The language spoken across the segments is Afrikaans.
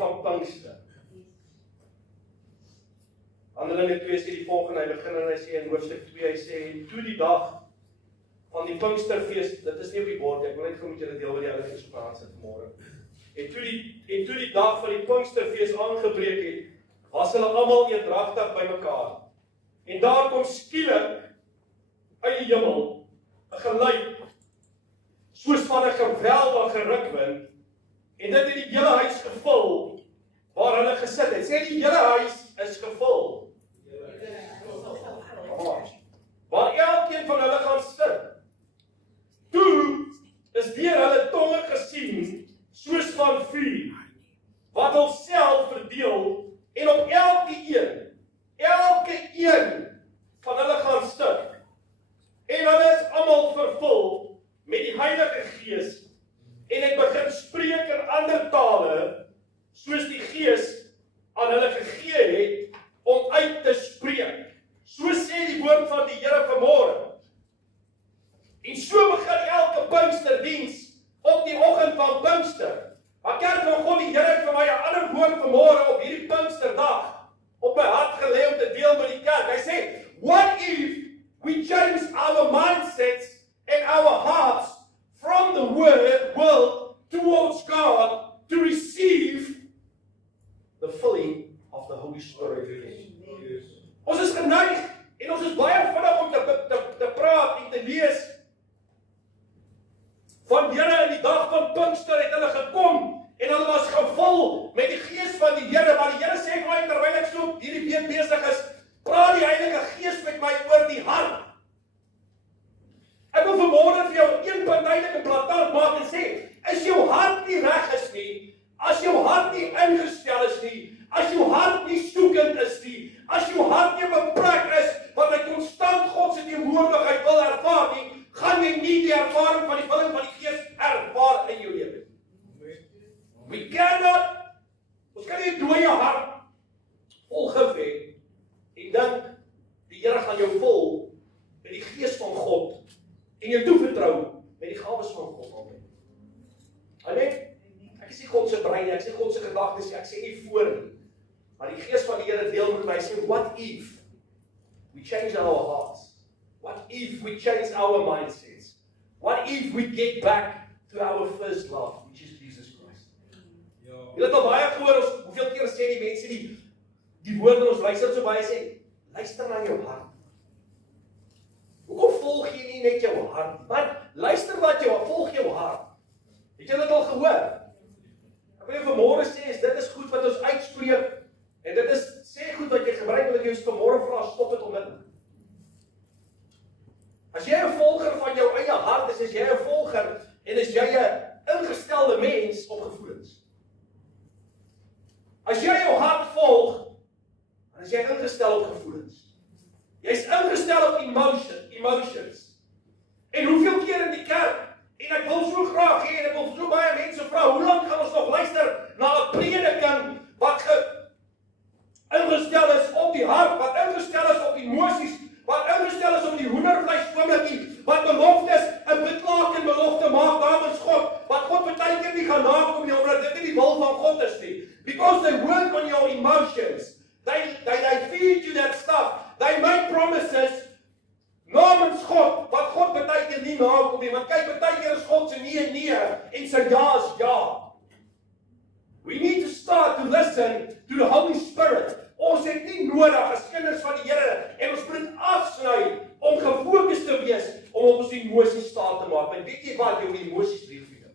van Pinkster. Handelinge 2 sê die volgende, hy begin en hy sê in hoofstuk 2, hy sê, toe die dag van die Pinksterfees, dit is nie op die bord, ek wil net moet julle deel wat die ouens op aan sit vanmôre. En toe die dag van die Pinksterfees aangebreek het, was hulle almal eendragtig bymekaar. En daar kom skielik uit die hemel 'n geluid, soos van 'n geweldige rukwind, en dit het die hele huis gevul waar hulle gesit het. Sê die hele huis is gevul. Waar elkeen van hulle gaan sit. Toe is deur hulle tonge gesien soos van vuur, wat hulself verdeel en op elke een van hulle gaan stuk. En hulle is almal vervul met die Heilige Gees en het begin spreek in ander tale soos die Gees aan hulle gegee het om uit te spreek. So sê die woord van die Here vanmôre. En so begin elke Pinksterdiens op die oggend van Pinkster. Maar kerk van God, die Here het vir my 'n ander woord vanmôre op hierdie Pinksterdag op my hart gelê om te deel met die kerk. Hy sê, what if we change our mindsets and our hearts from the world towards God to receive the filling of the Holy Spirit? Ons is geneig en ons is baie vinnig om te praat en te lees van Here in die dag van Pinkster het hulle gekom en hulle was gevul met die Gees van die Here, maar die Here sê vir my terwyl ek so hierdie week besig is, praat die Heilige Gees met my oor die hart. Ek wil vanmôre vir jou een partytjie platant maak en sê, as jou hart nie reg is nie, as jou hart nie ingestel is nie, as jou hart nie soekend is nie, as jou hart nie beperk is, wat hy konstant God se teenwoordigheid wil ervaar nie, gaan jy nie die ervaring van die vulling van die Gees ervaar in jou lewe. We cannot, ons kan nie dooie hart vol gif hê en dink die Here gaan jou vul met die Gees van God en jou toevertrou met die gawes van God. Amen. Ek sê God se brein, ek sê God se gedagtes, ek sê nie voor nie. Maar die Gees van die Here deel met my, sê, what if we change our hearts? What if we change our mindsets? What if we get back to our first love, which is Jesus Christ? Jy het al baie gehoor, hoeveel keer sê die mense die woorde ons luister so baie sê, luister na jou hart. Hoekom volg jy nie net jou hart? Maar luister wat volg jou hart. Het jy dit al gehoor? Ek wil jou vanmôre sê, dit is goed wat ons uitspreek, en dit is, sê goed wat jy gebruik, wil ek jou vanmôre vra, stop dit onmiddellik. As jy 'n volger van jou eie hart is, as jy 'n volger, en as jy 'n ingestelde mens op gevoelens. As jy jou hart volg, dan is jy ingestel op gevoelens. Jy's ingestel op emotions. En hoeveel keer in die kerk, en ek wil so graag hê, en ek wil so baie mense vra, hoe lank gaan ons nog luister na 'n prediking wat ingestel is op die hart, wat ingestel is op emosies, wat ingestel is op die hoendervleis oomblikie, wat beloftes en beklaag en belofte maak namens God, wat God baie keer nie gaan nakom nie, omdat dit nie die wil van God is nie. Because they work on your emotions. They feed you that stuff. They make promises namens God, wat God baie keer nie nakom nie, want kyk, baie keer is God se nee en sy ja is ja. We need to start to listen to the Holy Spirit. Ons het nie nodig as kinders van die Here, en ons moet afsny om gefokus te wees, om op ons emosies staat te maak. Want weet jy wat, jou emosies drie vir jou.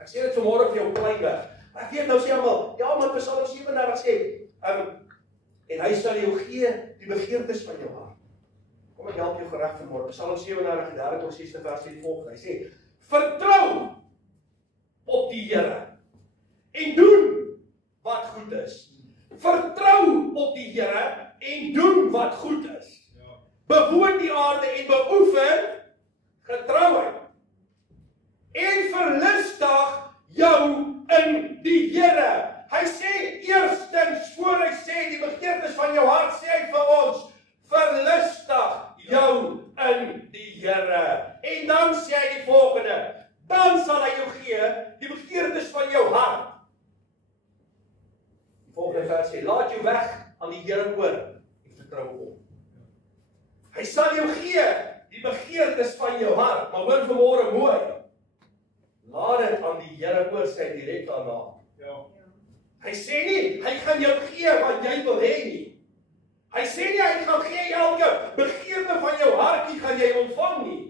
Ek sê dit vanmôre vir jou kleinweg. Ek weet nou sê almal, ja man, Psalm 37 sê, en hy sal jou gee die begeertes van jou hart. Kom ek help jou gereg vanmôre. Psalm 37, 3 tot 6 vers sê die volgende. Hy sê, vertrou op die Here en doen wat goed is. Vertrou op die Here en doen wat goed is. Bewoon die aarde en beoefen getrouheid. En verlustig jou in die Here. Hy sê eerstens, voor hy sê die begeertes van jou hart, sê hy vir ons, verlustig jou in die Here. En dan sê hy die volgende, dan sal hy jou gee die begeertes van jou hart. sê, laat jou weg aan die Here oor en vertrou op hom. Hy sal jou gee die begeertes van jou hart, maar hoor vanmôre mooi. Laat dit aan die Here oor, sê hy direk daarna. Ja. Hy sê nie, hy gaan jou gee wat jy wil hê nie. Hy sê nie, hy gaan gee elke begeerte van jou hartjie gaan jy ontvang nie.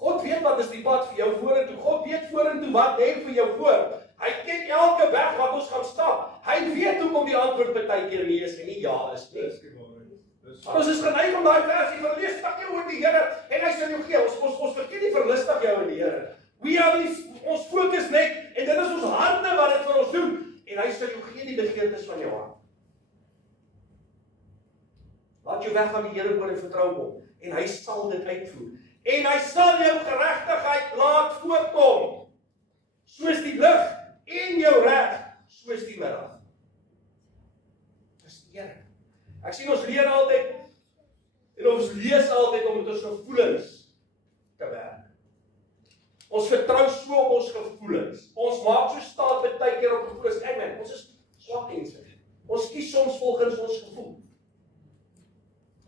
God weet wat is die pad vir jou vorentoe. God weet vorentoe wat lê vir jou voor. Hy ken elke weg wat ons gaan stap. Hy weet hoekom die antwoord partykeer nee is en nie ja is nie. Ons is geneig om daai versie verlustig jou oor die Here en hy sal jou gee. Ons vergeet nie verlustig jou in die Here. Ons fokus net en dit is ons hande wat dit vir ons doen en hy sal jou gee die begeertes van jou hart. Laat jou weg aan die Here oor en vertrou op hom en hy sal dit uitvoer. En hy sal jou geregtigheid laat voorkom. Soos die lig en jou reg soos die middag. Dis die Here. Ek sien ons leer altyd en ons lees altyd om met ons gevoelens te werk. Ons vertrou so op ons gevoelens. Ons maak so staat baie keer op gevoelens. Amen. Ons is swak mense. Ons kies soms volgens ons gevoel.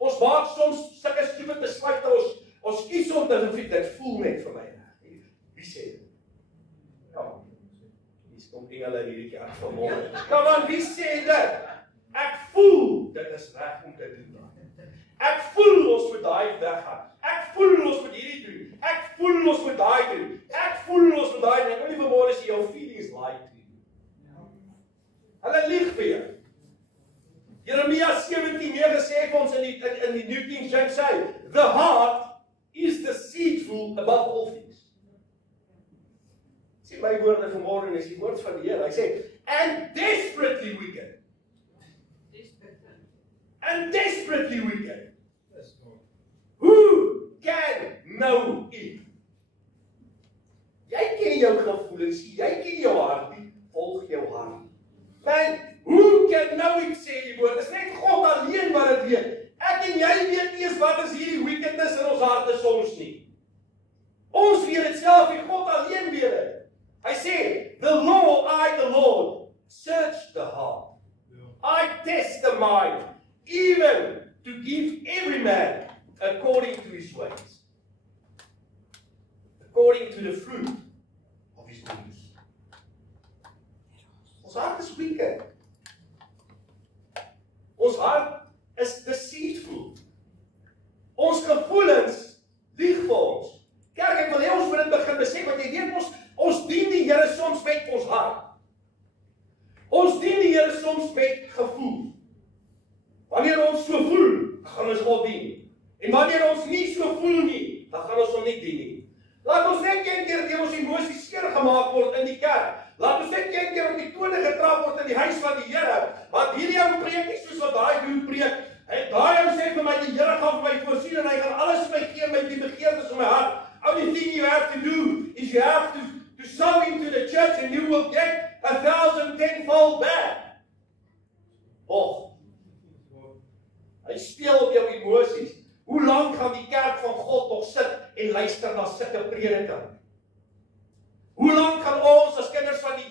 Ons maak soms sulke stupid besluite. Ons kies soms dit voel net vir my. Wie sê dit? Kom aan. Dis kom engele hierdie keer vanmôre. Kom aan, wie sê dit? Ek voel dit is reg om te doen. Ek voel ons moet daai weg gaan. Ek voel ons moet hierdie doen. Ek voel ons moet daai doen. Ek voel ons moet daai doen. Ek wil nie vanmôre sê jou feelings lie to you. Hulle lieg vir jou. Jeremia 17:9 sê vir ons in die New King James sê, the heart is deceitful above all things. Sien my woorde vanmôre is die woord van die Here. Hy sê, and desperately wicked. And desperately wicked. Who can know it? Jy ken jou gevoelens, jy ken jou hart, volg jou hart. Man, who can know it, sê die woord. Dis net God alleen wat dit weet. Ek en jy weet nie eens wat is hierdie wickedness in ons harte soms nie. Ons weet dit self, en God alleen weet dit. Hy sê, the Lord, search the heart. I test the mind, even to give every man according to his ways, according to the fruit of his deeds. Ons hart is wicked. Ons hart is deceitful. Ons gevoelens lieg vir ons. Kerk, ek wil hê ons moet dit begin besef, want jy weet ons dien die Here soms met ons hart. Ons dien die Here soms met gevoel. Wanneer ons so voel, gaan ons God dien. En wanneer ons nie so voel nie, dan gaan ons hom nie dien nie. Laat ons net een keer deur ons emosies seer gemaak word in die kerk. Laat ons net een keer op die tone getrap word in die huis van die Here. Want hierdie ou preek nie soos wat daai doen preek. Daai ou sê vir my die Here gaan vir my voorsien en hy gaan alles vir my gee met die begeertes in my hart. Only thing you have to do is you have to sow into the church and you will get 1,000 tenfold back. Hy speel op jou emosies. Hoe lank gaan die kerk van God nog sit en luister na sulke predike? Hoe lank gaan ons as kinders van die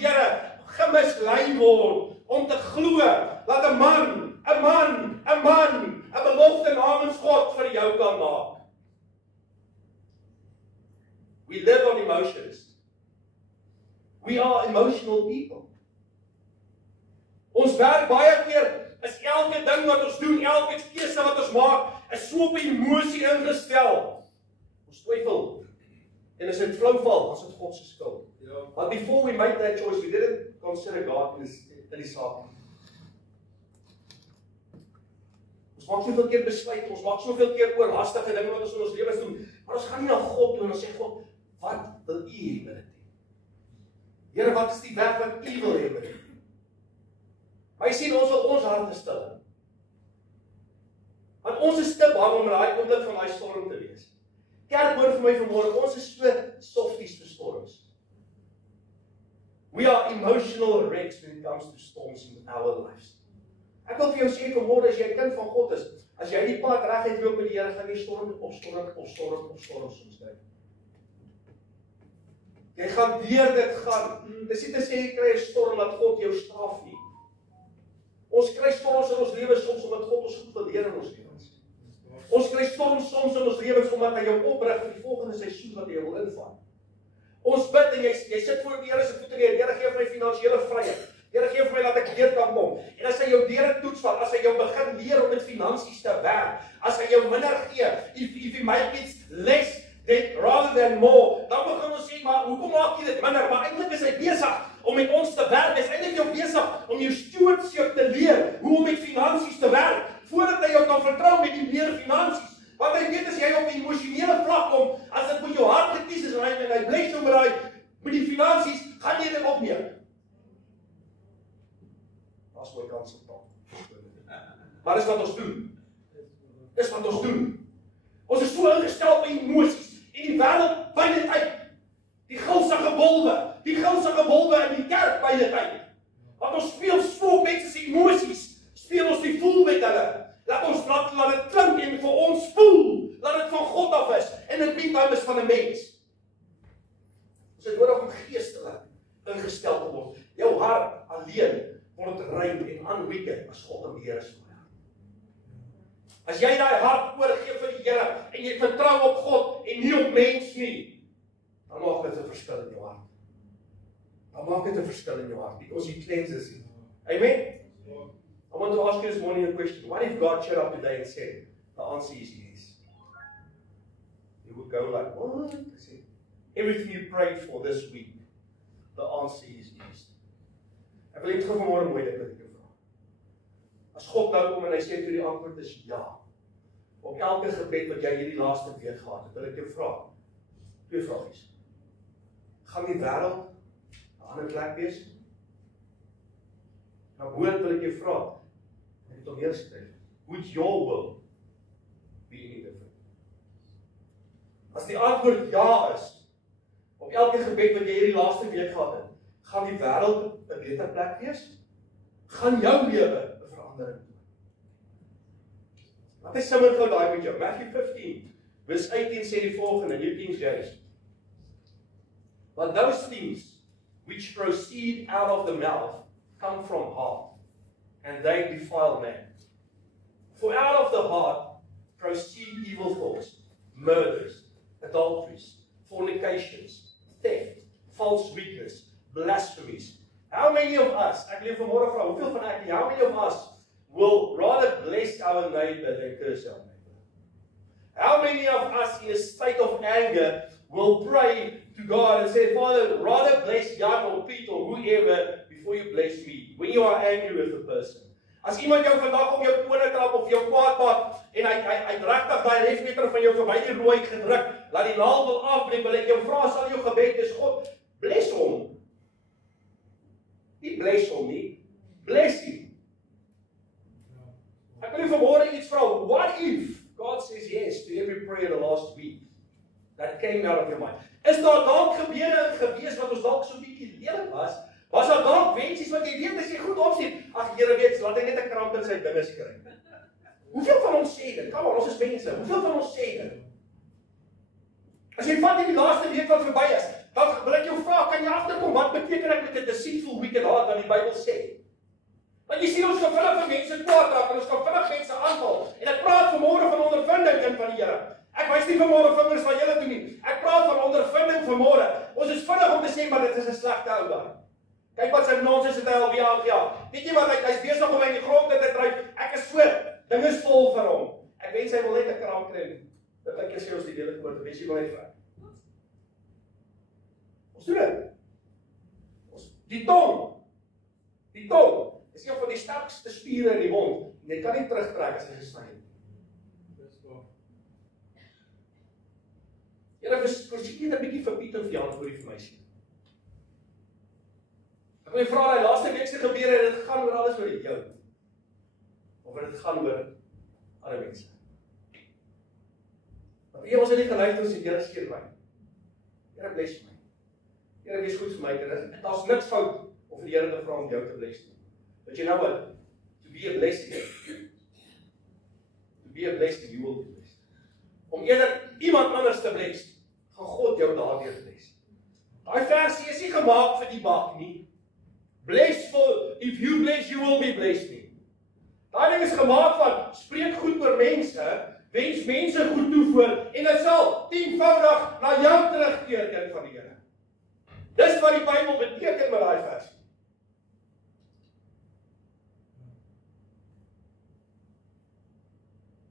Here, gemislei word om te glo dat 'n man 'n belofte namens God vir jou kan maak? We live on emotions. We are emotional people. Ons werk baie keer is elke ding wat ons doen, elke keuse wat ons maak, is so op emosie ingestel. Ons twyfel. En as dit flou val, is dit God se skuld. Ja. But before we made that choice, we didn't consider God in die saak. Ons maak soveel keer besluit, ons maak soveel keer oorhaastige dinge wat ons in ons lewens doen, maar ons gaan nie na God toe en ons sê God, wat wil U hê met dit? Here, wat is die weg wat U wil hê met dit? Maar jy sien, ons wil ons harte stil. Want ons is te bang om daai oomblik van daai storm te wees. Kerk, hoor vir my vanmôre, ons is so softies vir storms. We are emotional wrecks when it comes to storms in our lives. Ek wil vir jou sê vanmôre, as jy 'n kind van God is, as jy die pad reguit loop met die Here, gaan jy storm soms kry. Jy gaan deur dit gaan. Dis nie te sê jy kry 'n storm dat God jou straf nie. Ons kry storms in ons lewens soms omdat God ons goed wil leer in ons lewens. Ons kry storms soms in ons lewens omdat hy jou oprig vir die volgende seisoen wat jy wil invat. Ons bid en jy sit voor die Here se voete neer. Here gee vir my finansiële vryheid. Here gee vir my dat ek deur kan kom. En as hy jou deur 'n toets val, as hy jou begin leer om met finansies te werk, as hy jou minder gee, if you make it less rather than more, dan begin ons sê, maar hoekom maak jy dit minder? Maar eintlik is hy besig om met ons te werk. Hy is eintlik jou besig om jou stewardship te leer, hoe om met finansies te werk, voordat hy jou kan vertrou met die meer finansies. Want hy weet as jy op die emosionele vlak kom, as dit met jou hart gekies is en hy bless jou met die finansies, gaan jy dit opneem. As my kans op taal. Maar dis wat ons doen. Dis wat ons doen. Ons is so ingestel op emosies en die wêreld byne tyd. Die gulsige wolwe in die kerk byne tyd. Want ons speel so mense se emosies, speel ons die voel met hulle. Laat ons laat dit klink en vir ons voel, laat dit van God af is en dit meantime is van 'n mens. Ons het nodig om geestelik ingestel te word. Jou hart alleen word rein en unwicked as God in beheer is van jou. As jy daai hart oorgee vir die Here en jy vertrou op God en nie op mens nie, dan maak dit 'n verskil in jou hart. Dan maak dit 'n verskil in jou hart because he cleanses it. Amen. I want to ask you this morning a question. What if God showed up today and said, the answer is yes? You would go like, what? I said, everything you prayed for this week, the answer is yes. Ek wil net gou vanmôre mooi dit met jou vra. As God nou kom en hy sê vir die antwoord is ja. Op elke gebed wat jy hierdie laaste week gehad het, wil ek jou vra. Twee vragies. Gaan die wêreld 'n ander plek wees? Nou hoor wil ek jou vra. Ek het hom neergeskryf. Would your will be any different? As die antwoord ja is, op elke gebed wat jy hierdie laaste week gehad het, gaan die wêreld 'n beter plek wees? Gaan jou lewe 'n verandering doen? Wat is sommer gou daai met jou? Matthew 15, vers 18 sê die volgende, New King James. But those things which proceed out of the mouth come from heart, and they defile man. For out of the heart proceed evil thoughts, murders, adulteries, fornications, theft, false witness, blasphemies. How many of us, ek wil vanmôre vra, hoeveel van ek, how many of us will rather bless our neighbor than curse our neighbor? How many of us in a state of anger will pray to God and say, Father, rather bless Jan or Piet or whoever before you bless me, when you are angry with the person? As iemand jou vandag op jou tone trap of jou kwaad maak en hy regtig daai refmeter van jou verby die rooi gedruk, laat die naald wil afbreek, wil ek jou vra, sal jou gebed is God, bless hom. Nie bless hom nie, bless him. Ek wil vanmôre iets vra, what if God says yes to every prayer the last week that came out of your mind? Is daar dalk gebeure gewees wat ons dalk so 'n bietjie lelik was? Was daar dalk wensies wat jy weet as jy goed opsien? Ag Here weet, laat hy net 'n kramp in sy dinge kry. Hoeveel van ons sê dit? Kom ons is mense. Hoeveel van ons sê dit? As jy vat hierdie laaste week wat verby is, dan wil ek jou vra, kan jy agterkom wat beteken ek met 'n deceitful wicked heart wat die Bybel sê? Want jy sien ons kan vinnig vir mense kwaad raak en ons kan vinnig mense aanval. En ek praat vanmôre van ondervinding in van die Here. Ek wys nie vanmôre vingers wat julle doen nie. Ek praat van ondervinding vanmôre. Ons is vinnig om te sê maar dit is 'n slegte ou daai. Kyk wat sy nonsens het hy al weer aangejaag. Weet jy wat, hy's besig om my in die grond te dryf. Ek is so, ding is vol vir hom. Ek wens hy wil net 'n kramp kry. Dat ek sê ons die hele woord, wens jy wil net vra. Ons doen dit. Die tong is een van die sterkste spiere in die mond. Jy kan nie terugtrek as hy gesny het. Julle verseker 'n bietjie vir Piet en vir Jan voor die vir my sien. Ek wil vra daai laaste week se gebeure en dit gaan oor alles oor jou. Of dit gaan oor ander mense. Want ons het nie geluister as die Here skeer my. Here bless my. Here wees goed vir my. Daar's niks fout of die Here te vra om jou te bless nie. But you know what? To be a blessing. To be a blessing, you will be blessed. Om eerder iemand anders te bless, gaan God jou daardeur bless. Daai versie is nie gemaak vir die bak nie. Blessful, if you bless, you will be blessed nie. Daai ding is gemaak van, spreek goed oor mense, wens mense goed toevoer, en dit sal 10voudig na jou terugkeer, kind van die Here. Dis wat die Bybel beteken met daai versie.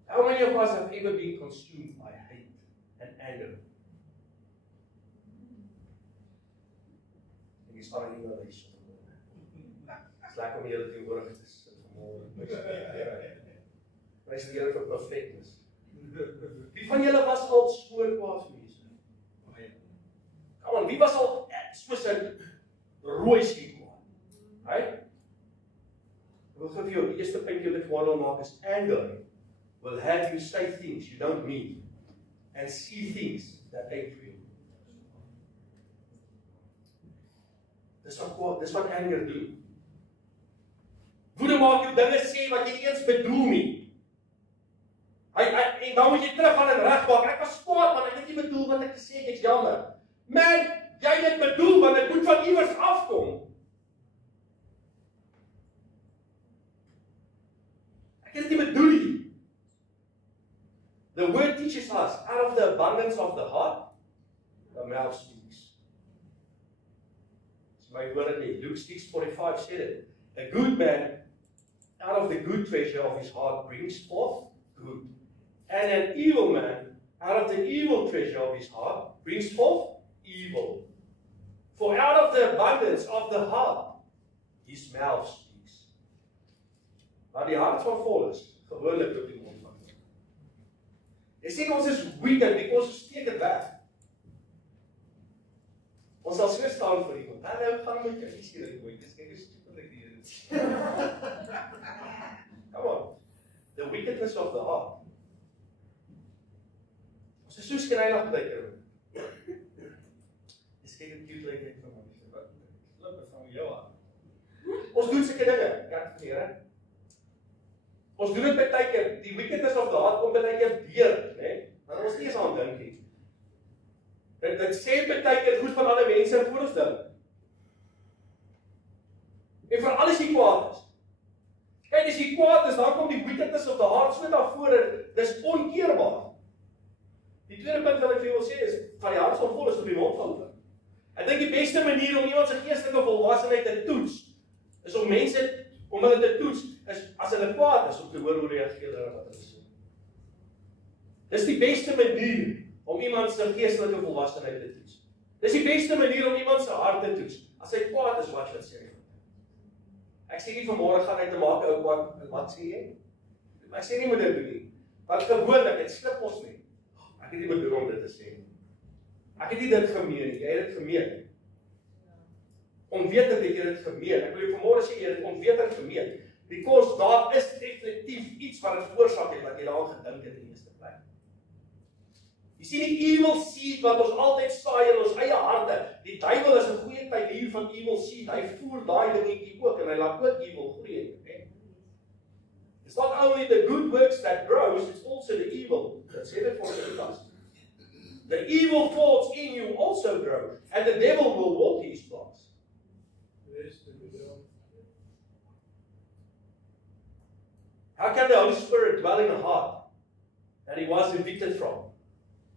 How many of us have ever been consumed by hate and anger? En jy staan in die lys. Dis lekker om jy dit teenwoordig te sit vanmôre. Prys die Here vir perfectness. Wie van julle was al skoon kwaad mense? Kom aan, wie was al soos 'n rooi skien kwaad? Right? Ek wil vir jou die eerste puntjie wat ek wil maak is anger will have you say things you don't mean and see things that ain't real. Dis wat anger doen. Woede maak jou dinge sê wat jy nie eens bedoel nie. En dan moet jy teruggaan en regmaak. Ek was kwaad man, ek het nie bedoel wat ek gesê het, ek's jammer. Man, jy het dit bedoel want dit moet van iewers afkom. Ek het dit nie bedoel nie. The word teaches us, out of the abundance of the heart, the mouth speaks. It's my word in Luke 6:45 said it. A good man, out of the good treasure of his heart, brings forth good. And an evil man, out of the evil treasure of his heart, brings forth evil. For out of the abundance of the heart, his mouth speaks. Maar die hart van vol is, gewoonlik op die mond van God. Jy sê ons is wicked, because ons steek het weg. Ons sal so staan vir iemand. Hallo, gaan met jou, is hier mooi, dis kyk hoe stupid ek hier is. Come on. The wickedness of the heart. Ons is so skrynig baie keer. Dis kyk hoe cute lyk ek van my. Wat loop van jou aan? Ons doen sulke dinge, kerk van die Here. Ons doen dit baie keer. Die wickedness of the heart kom baie keer deur, né? Maar ons nie eens aan dink nie. Dit sê baie keer goed van ander mense voor ons dink. En vir alles jy kwaad is. Kyk, as jy kwaad is, dan kom die wickedness of the heart so na vore, dis onkeerbaar. Die tweede punt wat ek vir jou wil sê is, van die hart van vol is op die mond van God. Ek dink die beste manier om iemand se geestelike volwassenheid te toets, is om mense, om hulle te toets, is as hulle kwaad is, om te hoor hoe reageer hulle wat hulle sê. Dis die beste manier om iemand se geestelike volwassenheid te toets. Dis die beste manier om iemand se hart te toets. As hy kwaad is, wat sê hy? Ek sê nie vanmôre gaan hy te maak ou kwaad, wat sê jy? Ek sê nie moet dit doen nie. Want gewoonlik, dit slip ons nie. Ek het nie bedoel om dit te sê nie. Ek het nie dit gemeen nie, jy het dit gemeen. Onwetend het jy dit gemeen. Ek wil jou vanmôre sê jy het onwetend gemeen. Because daar is definitief iets wat dit veroorsaak het, wat jy daaraan gedink het in die eerste plek. Jy sien die evil seed wat ons altyd saai in ons eie harte. Die duiwel is 'n goeie tuinier van evil seed. Hy voer daai dingetjie ook en hy laat ook evil groei. It's not only the good works that grows, it's also the evil. That's it for us. The evil thoughts in you also grow, and the devil will walk his paths. How can the Holy Spirit dwell in a heart that he was evicted from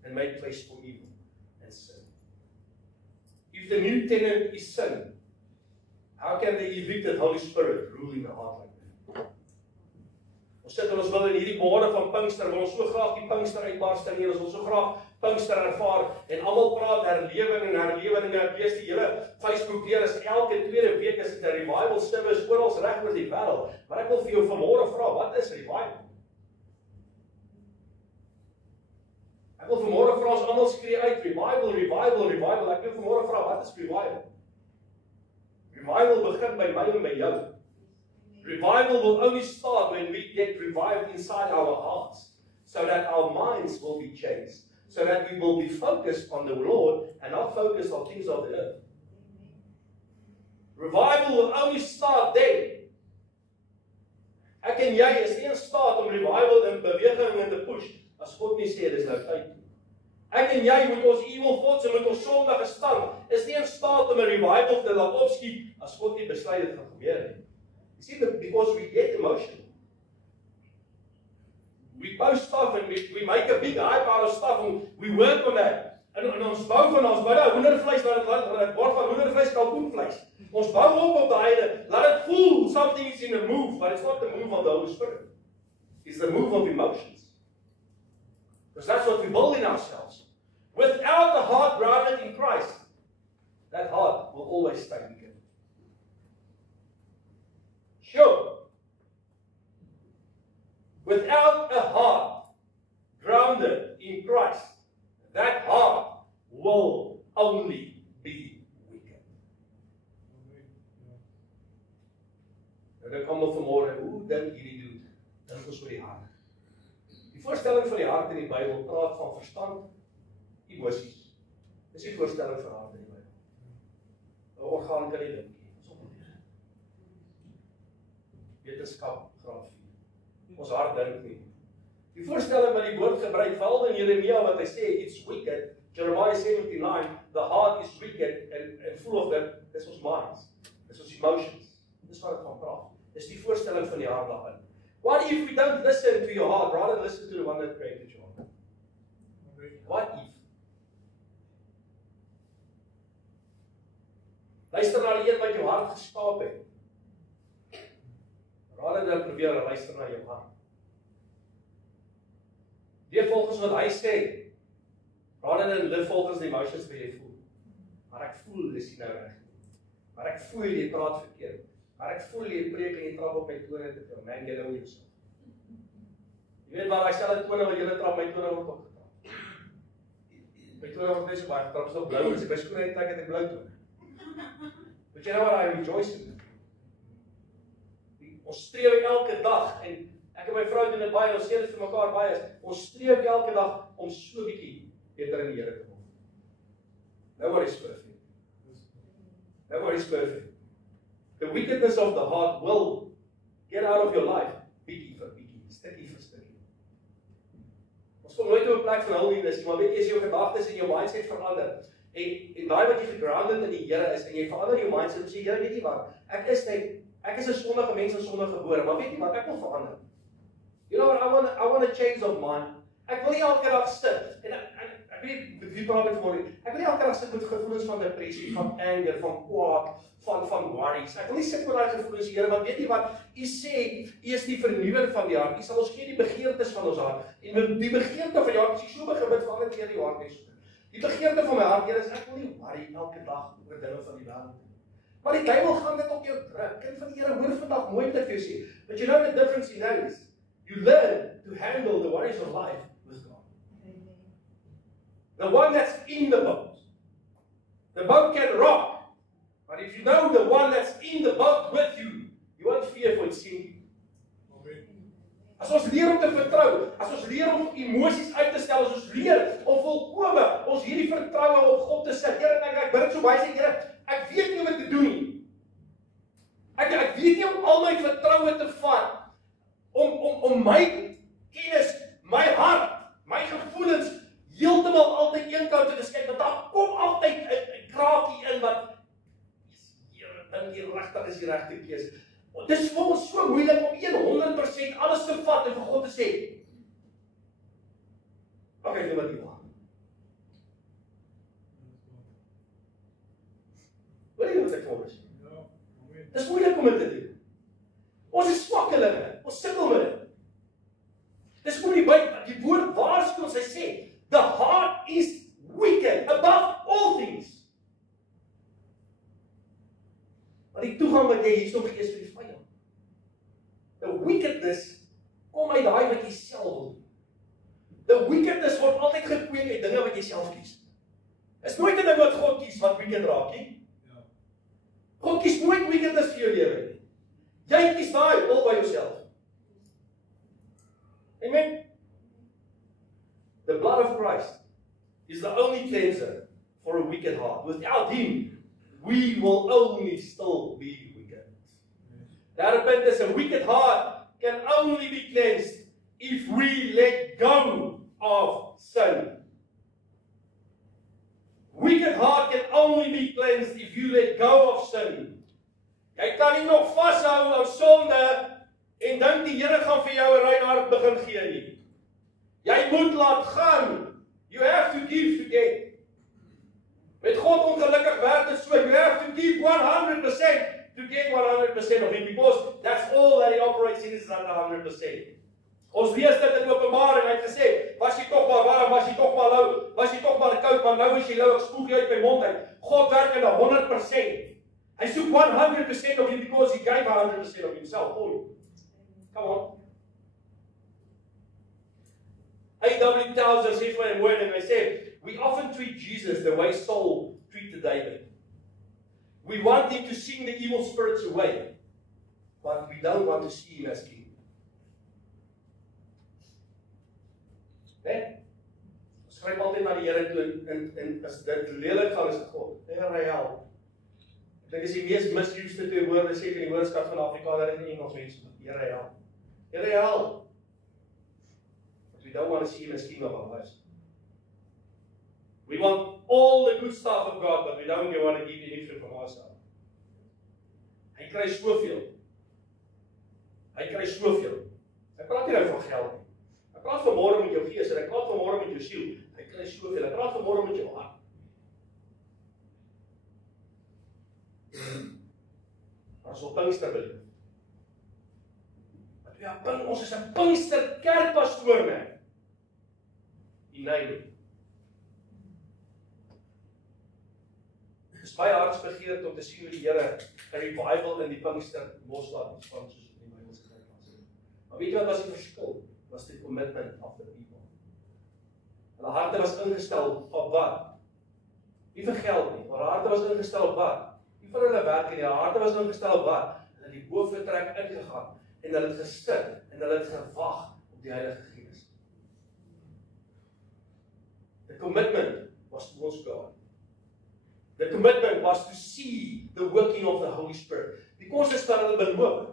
and made place for evil and sin? If the new tenant is sin, how can the evicted Holy Spirit rule in a heart like that? Ons sit en ons wil in hierdie môre van Pinkster, wil ons so graag die Pinkster uitbarsting hê, ons wil so graag Pinkster ervaar, en almal praat herlewing en herlewing, en lees die hele Facebook deur, is elke tweede week is dit 'n revival service oral reg oor die wêreld. Maar ek wil vir jou vanmôre vra, wat is revival? Ek wil vanmôre vra ons almal skree uit, revival, revival, revival. Ek wil vanmôre vra, wat is revival? Revival begin by my en by jou. Revival will only start when we get revived inside our hearts, so that our minds will be changed, so that we will be focused on the Lord and not focused on things of the earth. Revival will only start then. Ek en jy is nie in staat om revival in beweging en te push, as God nie sê, dis nou tyd nie. Ek en jy moet ons evil thoughts en met ons sondige stand is nie in staat om 'n revival te laat opskiet as God nie besluit dit gaan gebeur nie. You see, because we get emotional. We post stuff and we make a big hype out of stuff and we work on that. En ons bou van ons bou hoendervleis, laat dit word van hoendervleis kalkoenvleis. Ons bou op daai ene, laat dit voel something is in the move, but it's not the move of the Holy Spirit. It's the move of emotions. Because that's what we build in ourselves. Without the heart grounded in Christ, that heart will always stay weak. Sure. Without a heart grounded in Christ, that heart will only be wicked. En dan kom ons vanmôre, hoe dink hierdie doen? Dink ons oor die hart. Die voorstelling van die hart in die Bybel praat van verstand, emosies. Dis die voorstelling van hart in die Bybel. 'n Orgaan kan nie dink nie. Dis onmoontlik. Wetenskap graad 4. Ons hart dink nie. Die voorstelling wat die woord gebruik, veral in Jeremia wat hy sê, it's wicked, Jeremiah 17:9, the heart is wicked and full of that, dis ons minds, dis ons emotions, dis wat het van praat, dis die voorstelling van die hart daarin. What if we don't listen to your heart, rather listen to the one that created your heart? What if? Luister na die een wat jou hart geskaap het, rather dan probeer luister na jou hart. Leef volgens wat hy sê, rather than live volgens die emotions wat jy voel. Maar ek voel dis nie nou reg nie. Maar ek voel jy praat verkeerd. Maar ek voel jy preek en jy trap op my tone te veel. Man, jy nou jouself. Jy weet waar hy sê dat tone wat jy trap, my tone word opgetrap. My tone word net so baie getrap, is nog blou, as ek by skoene uittrek het ek blou tone. But you know what, I rejoice in it. Ons streef elke dag en ek en my vrou doen dit baie, ons sê dit vir mekaar baie is, ons streef elke dag om so bietjie beter in die Here te word. Nobody's perfect. Nobody's perfect. The wickedness of the heart will get out of your life, bietjie vir bietjie, stukkie vir stukkie. Ons kom nooit op 'n plek van holiness, maar weet jy, as jou gedagtes en jou mindset verander, en daai wat jy gegrounded in die Here is, en jy verander jou mindset, sê jy, weet jy wat, ek is 'n sondige mens en sondige gebore, maar weet jy wat, ek wil verander. You know what, I want a change of mind. Ek wil nie elke dag sit, en ek weet nie, wie praat met vanmôre, ek wil nie elke dag sit met gevoelens van depressie, van anger, van kwaad, van worries. Ek wil nie sit met daai gevoelens, Here, want weet jy wat, U sê, U is die vernuwer van die hart, U sal ons gee die begeertes van ons hart, en die begeerte van jou hart, as jy so begin bid, verander deur die hart net so. Die begeerte van my hart, Here, is ek wil nie worry elke dag oor dinge van die wêreld. Maar die duiwel gaan dit op jou druk. Kind van die Here, hoor vandag mooi wat ek vir jou sê. But you know the difference in that is, you learn to handle the worries of life with God. The one that's in the boat. The boat can rock. But if you know the one that's in the boat with you, you won't fear for it sinking. As ons leer om te vertrou, as ons leer om emosies uit te stel, as ons leer om volkome ons hierdie vertroue op God te sit. Here, ek bid so baie sê, Here, ek weet nie wat te doen nie. Ek weet nie om al my vertroue te vat om my kennis, my hart, my gevoelens heeltemal altyd een kant te skep, want daar kom altyd 'n kraakie in wat Here, dink jy regtig is die regte keuse. Dit is vir ons so moeilik om 100% alles te vat en vir God te sê, okay, doen wat jy wil. Wat is dit vir ons? Dit is moeilik om dit te doen. Ons is swakkelinge, ons sukkel met dit. Dis hoe die woord waarsku ons, hy sê, the heart is wicked above all things. Maar die toegang wat jy hierso gee is vir die vyand. The wickedness kom uit daai wat jy self wil doen. The wickedness word altyd gekweek uit dinge wat jy self kies. Is nooit 'n ding wat God kies wat wicked raak nie. God kies nooit wickedness vir jou lewe nie. Jy kies daai al by jouself. Amen. The blood of Christ is the only cleanser for a wicked heart. Without Him, we will only still be wicked. Daarom is a wicked heart can only be cleansed if we let go of sin. wicked heart can only be cleansed if you let go of sin. Jy kan nie nog vashou aan sonde en dink die Here gaan vir jou 'n rein hart begin gee nie. Jy moet laat gaan. You have to give to get. Met God ongelukkig werk dit so. You have to give 100% to get 100% of it, because that's all that he operates in, is under 100%. Ons lees dit in Openbaring, hy het gesê, was jy tog maar warm, was jy tog maar lou, was jy tog maar koud, maar nou is jy lou, ek spoeg jy uit my mond uit. God werk in 100%. Hy soek 100% of you because he gave 100% of himself for you. Come on. A.W. Tozer says for a word, and they say, we often treat Jesus the way Saul treated David. We want him to sing the evil spirits away, but we don't want to see him as king. Nee? Ons skryf altyd na die Here toe en as dit lelik gaan is dit God. Here help. Ek dink is die mees misused twee woorde sê in die woordeskat van Afrikaner en Engels mense. Here help. Here help. But we don't want to see him as king of our lives. We want all the good stuff of God, but we don't want to give anything from ourselves. Hy kry soveel. Hy kry soveel. Ek praat nie nou van geld nie. Ek praat vanmôre met jou gees en ek praat vanmôre met jou siel. Hy kry soveel. Ek praat vanmôre met jou hart. Ons op Pinkster beleef. Ons is 'n Pinkster kerkpastoor, man. Die name. Dit is baie hartsbegeerd om te sien hoe die Here 'n revival in die Pinkster loslaat ontstaan soos in die Bybelse kerk was. Maar weet jy wat was die verskil? Was die commitment of the people. Hulle harte was ingestel op wat? Nie vir geld nie, maar hulle harte was ingestel op wat? Nie vir hulle werk nie, hulle harte was ingestel op wat? Hulle het die boefretrek ingegaan en hulle het gesit en hulle het gewag op die Heilige Gees. The commitment was towards God. The commitment was to see the working of the Holy Spirit. Because dit staan hulle beloof.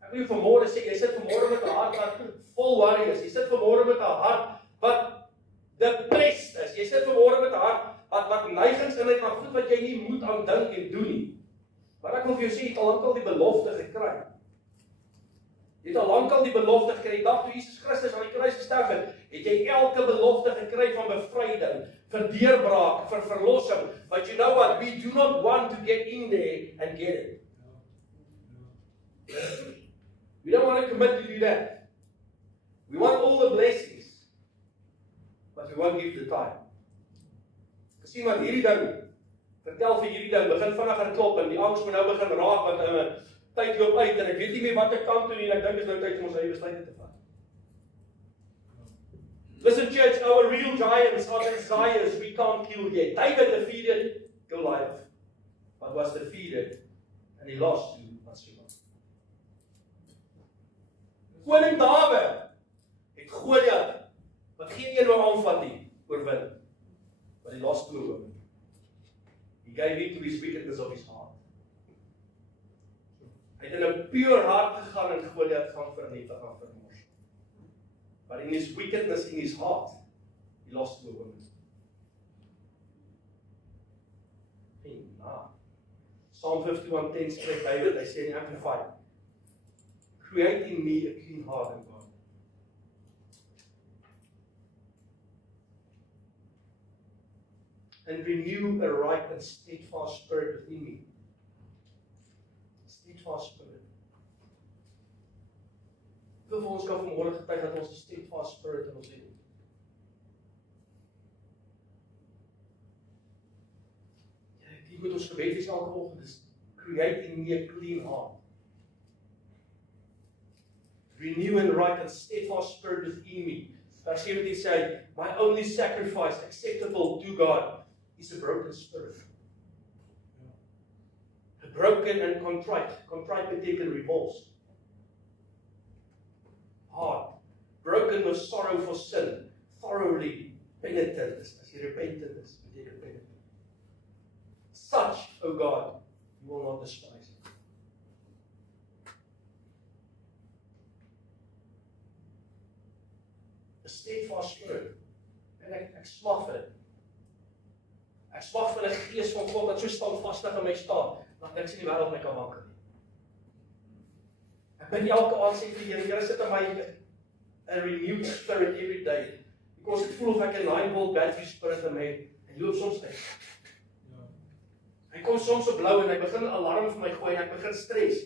Ek wil vanmôre sê, jy sit vanmôre met 'n hart wat vol worry is. Jy sit vanmôre met 'n hart wat depressed is. Jy sit vanmôre met 'n hart wat neigings in het na goed wat jy nie moet aan dink en doen nie. Maar ek wil vir jou sê, jy het al lankal die belofte gekry. Jy het al lankal die belofte gekry. Die dag toe Jesus Christus aan die kruis gesterf het, het jy elke belofte gekry van bevryding, vir deurbraak, vir verlossing. But you know what? We do not want to get in there and get it. We don't want to commit to do that. We want all the blessings, but we won't give the time. Gesien wat hierdie ding, vertel vir hierdie ding, begin vinniger klop en die angs moet nou begin raak, want tyd loop uit en ek weet nie meer wat ek kan doen nie en ek dink is nou tyd om ons eie besluite te vat. Listen church, our real giants are the desires we can't kill yet. David defeated Goliath, but was defeated and he lost to Bathsheba. Koning Dawid het Goliat, wat geen een wou aanvat nie, oorwin. But he lost to a woman. He gave in to his wickedness of his heart. Hy het in 'n pure hart gegaan en Goliat gaan vernietig, gaan vermors. But in his wickedness in his heart, he lost to a woman. Psalm 51:10 spreek David, hy sê in Amplified, create in me a clean heart, and God. And renew a right and steadfast spirit within me. Steadfast spirit. Vir ons kan vanmôre getuig dat ons 'n steadfast spirit in ons het. Dit moet ons gebed wees elke oggend, is create in me a clean heart. Renew and right and steadfast spirit within me. Vers 17 sê, my only sacrifice acceptable to God is a broken spirit. A broken and contrite. Contrite beteken remorse. Heart. Broken with sorrow for sin. Thoroughly penitent. As jy repentant is, beteken penitent. Such, O God, you will not despise. A steadfast spirit. En ek smag vir dit. Ek smag van 'n gees van God wat so standvastig in my staan, dat niks in die wêreld my kan wankel nie. Ek bid elke aand sê vir die Here, sit in my a renewed spirit every day. Because ek voel of ek 'n 9-volt battery spirit in my en loop soms uit. Hy kom soms op blou en hy begin 'n alarm vir my gooi en ek begin stres.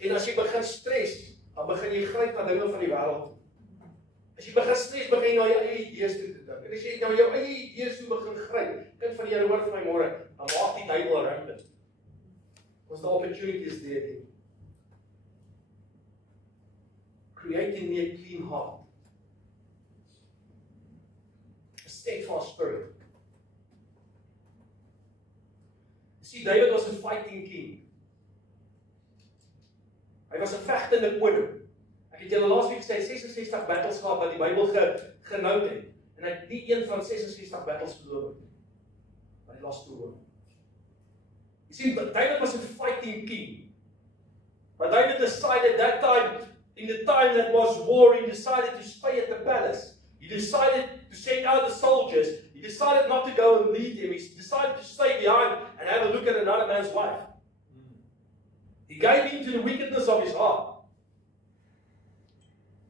En as jy begin stres, dan begin jy gryp na dinge van die wêreld. As jy begin stres, begin jy na jou eie idees toe te dink. En as jy na jou eie idees toe begin gryp, kind van die Here hoor vir my môre, dan maak die duiwel ruimte. Because the opportunity is there. Create in me a clean heart. A steadfast spirit. See, David was a fighting king. Hy was 'n vegtende koning. Ek het julle laasweek gesê 66 battles gehad wat die Bybel genoem het. En hy het nie een van 66 battles verloor nie. Maar die laaste oor. You see, David was a fighting king. But David decided that time, in the time that was war, he decided to stay at the palace. He decided to send out the soldiers. He decided not to go and lead them. He decided to stay behind and have a look at another man's wife. He gave in to the wickedness of his heart.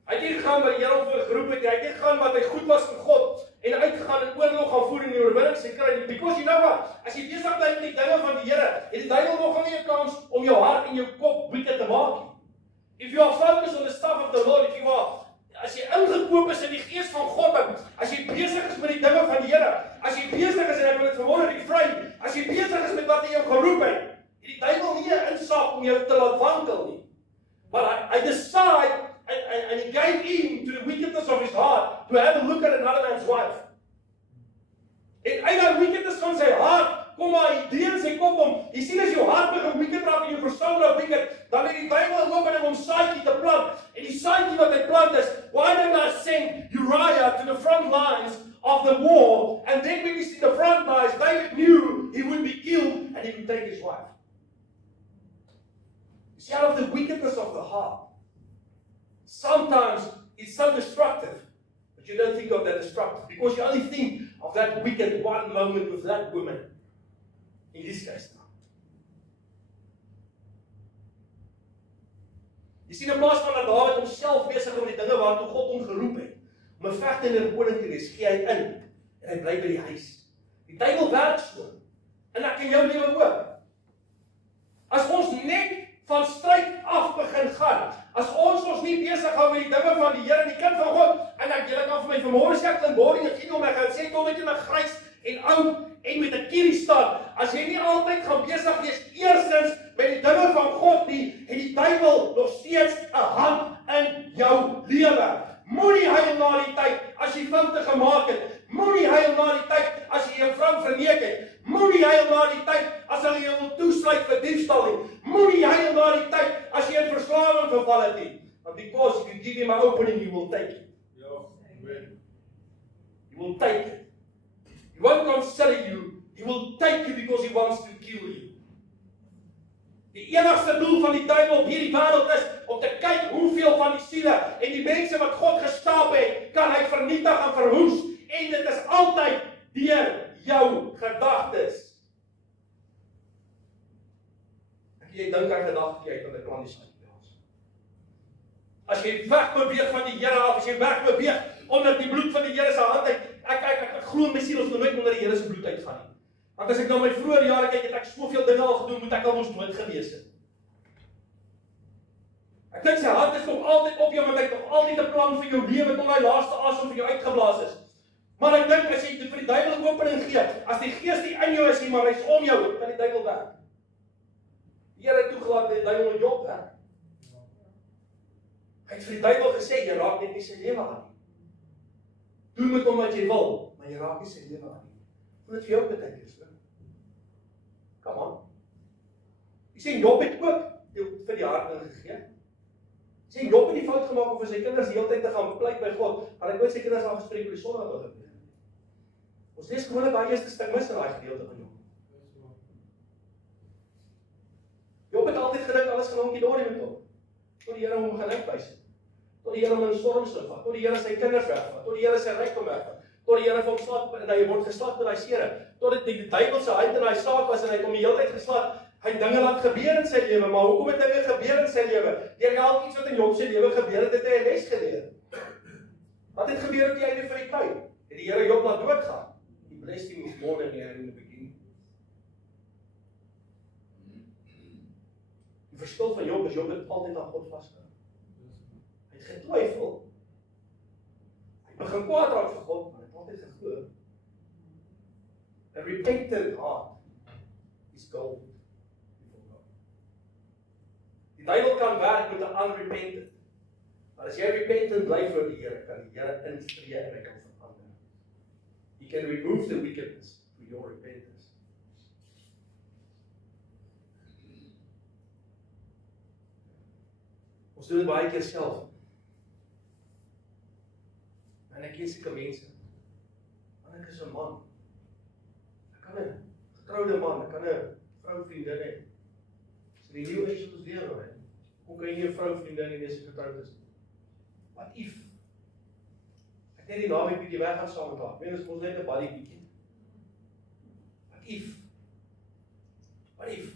Hy het nie gegaan wat die Here hom voor geroep het. Hy het nie gegaan wat hy goed was in God en uitgegaan en oorlog gaan voer en die oorwinning se kry. Because you know what? As jy besig bly met die dinge van die Here, het die duiwel nog nie 'n kans om jou hart en jou kop wicked te maak nie. If you are focused on the stuff of the Lord, if you are, as jy ingekoop is in die gees van God, as jy besig is met die dinge van die Here, as jy besig is en ek wil dit vanmôre bevry, as jy besig is met wat hy jou geroep het, die duiwel nie 'n insaak om jou te laat wankel nie. But I decide and he gave in to the wickedness of his heart to have a look at another man's wife. En uit daai wickedness van sy hart kom maar idee in sy kop om, jy sien as jou hart begin wicked raak en jou verstand raak wicked, dan het die duiwel opening om saadjie te plant. En die saadjie wat hy plant is, why don't I send Uriah to the front lines of the war, and then when he's in the front lines, David knew he would be killed and he would take his wife. You see, out of the wickedness of the heart, sometimes it's so destructive, but you don't think of that destructive because you only think of that wicked one moment with that woman. In this case now. Jy sien in plaas van dat Dawid homself besig om die dinge waartoe God hom geroep het, om 'n vegtende koning te wees, gee hy in en hy bly by die huis. Die duiwel werk so. En ek in jou lewe ook. As ons net van stryd af begin gaan, as ons nie besig hou met die dinge van die Here en die kind van God, en julle kan vir my vanmôre sê ek klink boring, ek gee hom ek gaan sê kom net in 'n grys en oud en met 'n kierie staan. As jy nie altyd gaan besig wees eerstens met die dinge van God nie, het die duiwel nog steeds 'n hand in jou lewe. Moenie huil na die tyd as jy foute gemaak het. Moenie huil na die tyd as jy jou vrou verneek het. Moenie huil na die tyd as hulle jou wil toesluit vir diefstal nie. Moenie huil na die tyd as jy in verslawing geval het nie. But because if you give him an opening, he will take it. Amen. He will take it. He won't consider you. He will take you because he wants to kill you. Die enigste doel van die duiwel op hierdie wêreld is om te kyk hoeveel van die siele en die mense wat God geskaap het, kan hy vernietig en verwoes. En dit is altyd deur jou gedagtes. Jy dink aan gedagte jy van 'n plan is. As jy wegbeweeg van die Here af, as jy wegbeweeg onder die bloed van die Here se hand uit, ek glo my siel ons nooit onder die Here se bloed uitgaan nie. Want as ek nou my vroeë jare kyk, het ek soveel dinge al gedoen, moet ek al ons dood gewees het. Ek dink sy hand is nog altyd op jou, want hy het nog altyd 'n plan vir jou lewe tot daai laaste asem vir jou uitgeblaas is. Maar ek dink as jy vir die duiwel 'n opening gee, as die gees nie in jou is nie, maar hy's om jou, kan die duiwel werk. Die Here het toegelaat dat die duiwel 'n job werk. Hy het vir die duiwel gesê, jy raak net nie sy lewe aan nie. Doen met hom wat jy wil, maar jy raak nie sy lewe aan nie. Hoe dit vir jou beteken is, come on. Jy sê Job het ook vir die hart ingegee. Jy sê Job het die fout gemaak om vir sy kinders die hele tyd te gaan pleit by God, maar hy het nooit sy kinders aangespreek oor die sonde wat hulle doen. Ons lees gewoonlik daai eerste stuk mis in daai gedeelte van Job. Job het altyd gedink alles gaan honkie dorie met hom. Tot die Here hom gaan uitwys. Tot die Here hom in storms vat, tot die Here sy kinders wegvat, tot die Here sy rykdom wegvat, tot die Here vir hom slag, en hy word geslag met daai sere, tot die duiwel se hand in daai saak was en hy het hom die hele tyd geslag. Hy het dinge laat gebeur in sy lewe, maar hoekom het dinge gebeur in sy lewe? Deur elke iets wat in Job se lewe gebeur het, het hy 'n les geleer. Wat het gebeur op die einde van die tyd? Het die Here Job laat doodgaan? He blessed him with more than he had in the beginning. Die verskil van Job is Job het altyd aan God vasgehou. Hy het getwyfel. Hy begin kwaad raak vir God, maar hy het altyd geglo. A repentant heart is gold. Die duiwel kan werk met 'n unrepentant. Maar as jy repentant bly voor die Here, kan die Here intree en hy kan verander. He can remove the wickedness through your repentance. Ons doen dit baie keer self. En ek ken seker mense. Want ek is 'n man. Ek kan 'n getroude man, ek kan 'n vrou vriendin hê. So die nuwe is ons lewe, hè. Hoe kan jy nie 'n vrou vriendin hê as jy getroud is? What if? Ek net die naweek bietjie weg gaan saam met haar. Weet ons net 'n buddy bietjie. What if? What if?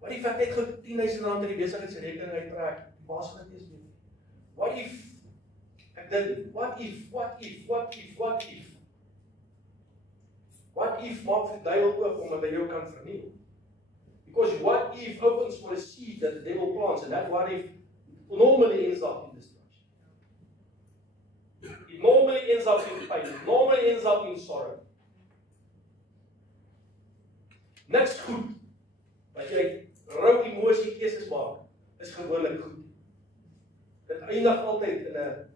Wat if ek net gou R10,000 in die besigheidsrekening uittrek? Die baas gaan dit nie. What if? Ek dink, what if? What if maak die duiwel oop omdat hy jou kan verniel? Because what if opens for a seed that the devil plants, and that what if normally ends up in destruction. It normally ends up in pain. It normally ends up in sorrow. Niks goed wat jy rou emosie keuses maak, is gewoonlik goed. Dit eindig altyd in 'n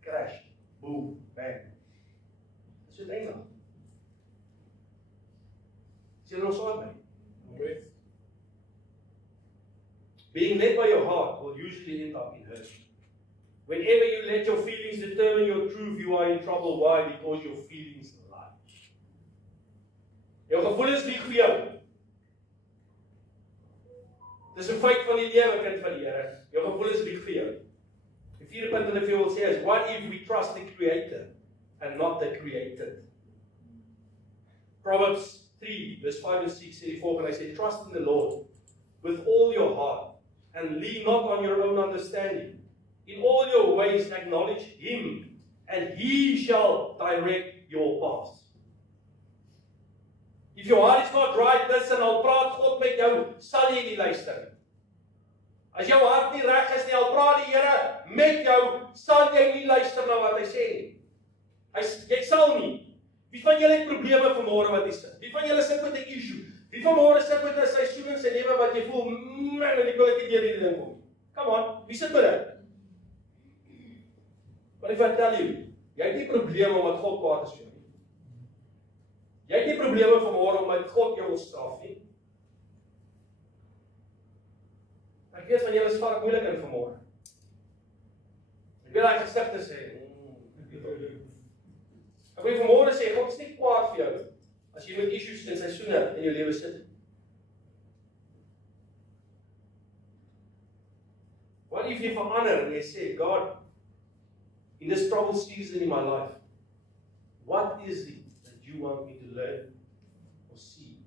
crash, boom, bang. Dis dit eindig. Is jy nog saam met my? Being led by your heart will usually end up in hurt. Whenever you let your feelings determine your truth, you are in trouble. Why? Because your feelings lie. Jou gevoelens lieg vir jou. Dis 'n feit van die lewe, kind van die Here. Jou gevoelens lieg vir jou. Die vierde punt wat ek vir jou wil sê is, what if we trust the Creator and not the created? Proverbs 3, verse 5 and 6 sê die volgende, hy sê, trust in the Lord with all your heart and lean not on your own understanding. In all your ways acknowledge Him and He shall direct your paths. If your heart is not right, listen, al praat God met jou, sal jy nie luister. As jou hart nie reg is nie, al praat die Here met jou, sal jy nie luister na wat hy sê nie. Jy sal nie. Wie van julle het probleme vanmôre wat jy sit? Wie van julle sit met 'n issue? Wie vanmôre sit met 'n seisoen in sy lewe wat jy voel, man, ek wil net deur hierdie ding kom. Come on, wie sit met dit? But if I tell you, jy het nie probleme omdat God kwaad is vir jou nie. Jy het nie probleme vanmôre omdat God jou wil straf nie. Ek weet van julle is vaak moeilik in vanmôre. Ek wil daai gesigte sê. Ek wil vanmôre sê, God is nie kwaad vir jou as jy met issues en seisoene in jou lewe sit. Wat if jy verander en jy sê, God, in this troubled season in my life, what is it that you want me to learn or see?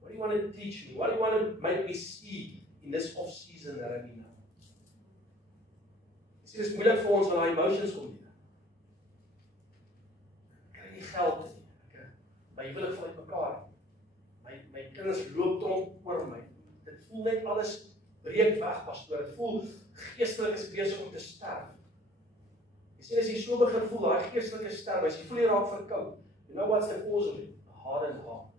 What do you want to teach me? What do you want to make me see in this off season that I'm in now? Jy sê, dit is moeilik vir ons wanneer emotions kom hier. Ek kry nie geld nie. My huwelik val uit mekaar. My kinders loop tronk oor my. Dit voel net alles breek weg, pastoor. Dit voel geestelik is besig om te sterf. Jy sê as jy so begin voel, daai geestelike sterf, as jy voel jy raak verkoud. You know what's the cause of it? A hardened heart.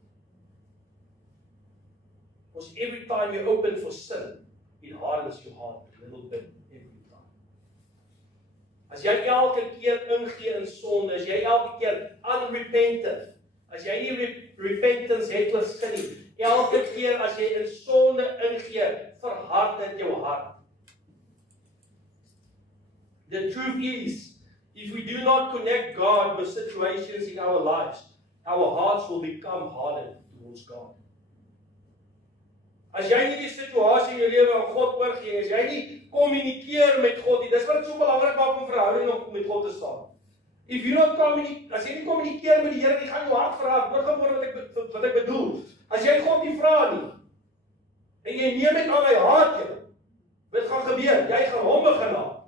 Because every time you open for sin, it hardens your heart a little bit every time. As jy elke keer ingee in sonde, as jy elke keer unrepentant, as jy nie repentance het gesien nie, elke keer as jy in sonde ingee, verhard dit jou hart. The truth is, if we do not connect God with situations in our lives, our hearts will become hardened towards God. As jy nie die situasie in jou lewe aan God oorgee, as jy nie kommunikeer met God nie. Dis wat dit so belangrik maak om verhouding met God te staan. If you don't communicate, as jy nie kommunikeer met die Here nie, gaan jou hart verhard. Hoor gewoon wat ek bedoel. As jy God nie vra nie, en jy neem dit aan hy haat jou, wat gaan gebeur? Jy gaan hom begin haat.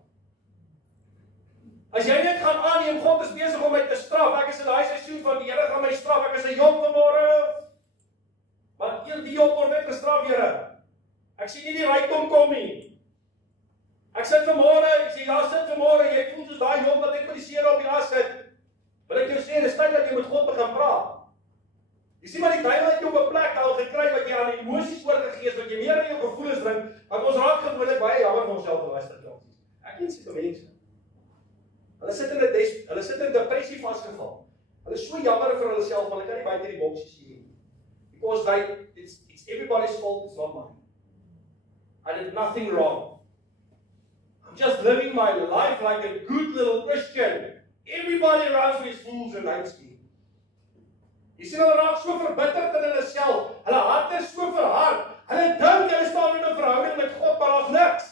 As jy net gaan aanneem, God is besig om my te straf, ek is in daai seisoen van die Here gaan my straf, ek is 'n Job vanmôre. Maar die Job word net gestraf, Here. Ek sien nie die rykdom kom nie. Ek sit vanmôre, ek sê ja, sit vanmôre, jy voel soos daai Job wat ek met die seer op die as sit. Wil ek jou sê, dis tyd dat jy met God begin praat. Jy sien maar die duiwel het jou op 'n plek al gekry wat jy aan emosies oorgegee is, wat jy meer in jou gevoelens dring, want ons raak gewoonlik baie jammer vir onsself luister dalk. Ek ken seker mense. Hulle sit in depressie vasgevall. Hulle is so jammer vir hulle self, want hulle kan nie buite die boksies sien nie. Because it's everybody's fault, it's not mine. I did nothing wrong. I'm just living my life like a good little Christian. Everybody around me is fools and hates me. Jy sien hulle raak so verbitterd in hulle self. Hulle harte is so verhard. Hulle dink hulle staan in 'n verhouding met God, maar daar's niks.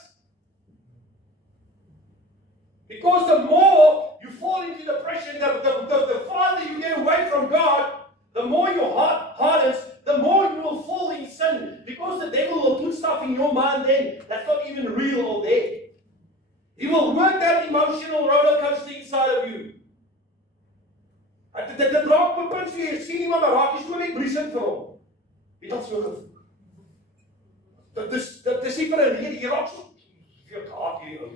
Because the more you fall into depression, the farther you get away from God, the more your heart hardens, the more you will fall in sin. Because the devil will put stuff in your mind then that's not even real or there. He will work that emotional roller coaster inside of you. Dit raak op 'n punt vir jy sien iemand maar raak jy so net briesend vir hom. Jy het al so gevoel. Dit is nie vir 'n rede, jy raak so veel haat hierdie ou.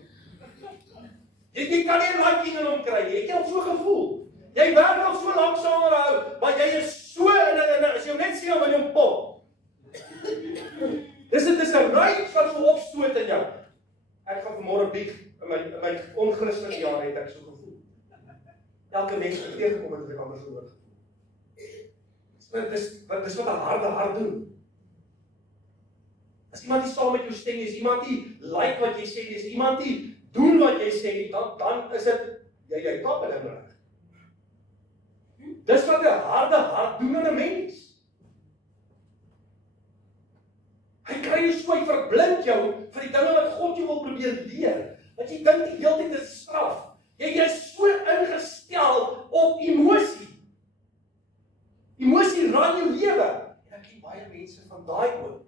Jy kan nie 'n liking in hom kry nie. Jy het al so gevoel. Jy werk al so lank saam met hom, maar jy is so in as jy hom net sien wil jy hom pop. Dis 'n rage wat so opstoot in jou. Ek gaan vanmôre bieg in my onchristelike jare het ek so gevoel. Elke mens wat tegekom het ek anders gehoor. Dis wat 'n harde hart doen. As iemand nie saam met jou stem is, iemand nie like wat jy sê, is iemand nie doen wat jy sê, dan is dit jy kap en reg. Dis wat 'n harde hart doen aan 'n mens. Hy kry jou so, hy verblind jou vir die dinge wat God jou wil probeer leer. Want jy dink die hele tyd dit is straf. Jy is so ingestel op emosie. Emosie ran jou lewe. En ek ken baie mense van daai ook.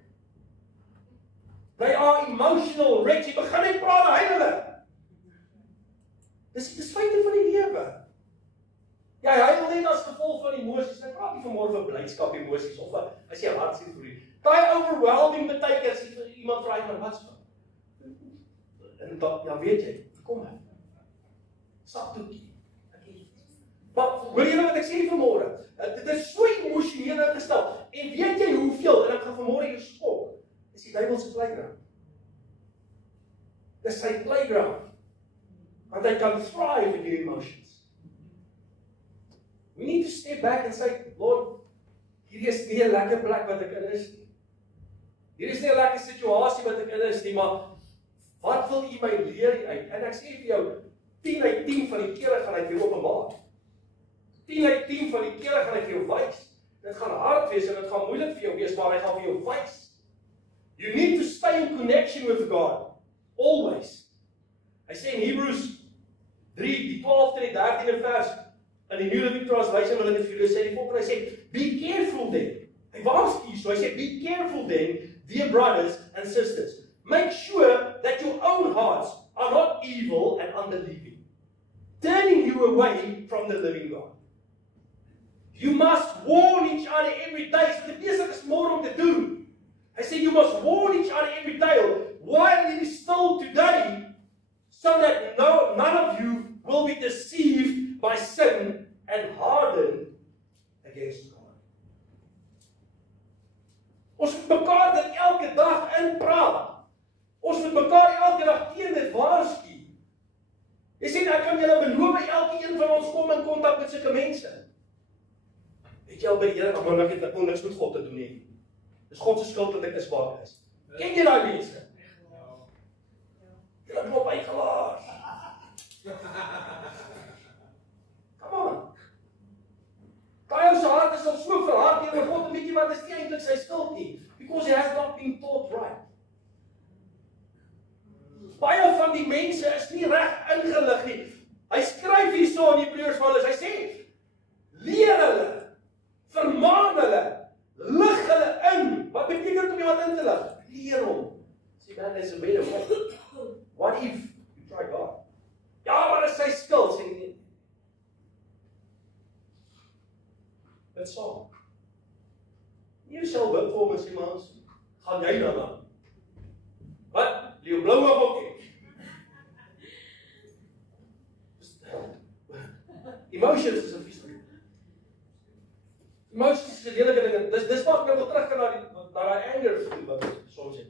They are emotional wrecks. Jy begin net praat huilelik. Dis feite van die lewe. Ja, hy wil net as gevolg van emosies. Ek praat nie vanmôre van blydskap emosies of as jy hartseer voel nie. Daai overwhelming baie keer as iemand vra maar wat's van. En dan ja, weet jy, kom maar. Saktoetjie. Maar hoor jy wat ek sê vanmôre? Dit is so emosioneel ingestel. En weet jy hoeveel en ek gaan vanmôre jou skok. Dis die duiwel se playground. Dis sy playground. Want hy kan thrive in your emotions. We need to step back and say, Lord, hier is nie 'n lekker plek wat ek in is nie. Hier is nie 'n lekker situasie wat ek in is nie, maar wat wil U my leer uit? En ek sê vir jou, 10 uit 10 van die kere gaan hy vir jou openbaar. 10 uit 10 van die kere gaan hy vir jou wys. Dit gaan hard wees en dit gaan moeilik vir jou wees, maar hy gaan vir jou wys. You need to stay in connection with God. Always. Hy sê in Hebrews 3, die 12de en die 13de vers, in die New Living Translation wil ek dit vir julle sê, die volgende, hy sê, be careful then. Hy waarsku, so hy sê, be careful then, dear brothers and sisters. Make sure that your own hearts are not evil and unbelieving, turning you away from the living God. You must warn each other every day. So dit besig is môre om te doen. Hy sê, you must warn each other every day while it is still today, so that none of you will be deceived by sin and hardened against God. Ons moet mekaar dit elke dag inpraat. Ons moet mekaar elke dag teen dit waarsku. Jy sien, ek kan julle beloof, elke een van ons kom in kontak met sulke mense. Het jy al by die Here, maar ek het niks met God te doen nie. Dis God se skuld dat ek is waar ek is. Ken jy daai mense? Julle klop uitgelaas. Come on. Daai ou se hart is al so verhard teenoor God, en weet jy wat, is nie eintlik sy skuld nie, because he has not been taught right. baie van die mense is nie reg ingelig nie. Hy skryf hierso in Hebreërs vir hulle, hy sê, leer hulle, vermaan hulle, lig hulle in. Wat beteken dit om iemand in te lig? Leer hom. Sê, man, there's a better way. What if you try God? Ja, maar is sy skuld, sê nie. Dit saam. Nie sal wip vir hom en sê, man, gaan jy dan aan? Wat? Leo blou op ook nie. Emotions is 'n vies ding. Emotions is 'n lelike ding. Dis wat ek nou wil teruggaan na daai anger wat soms het.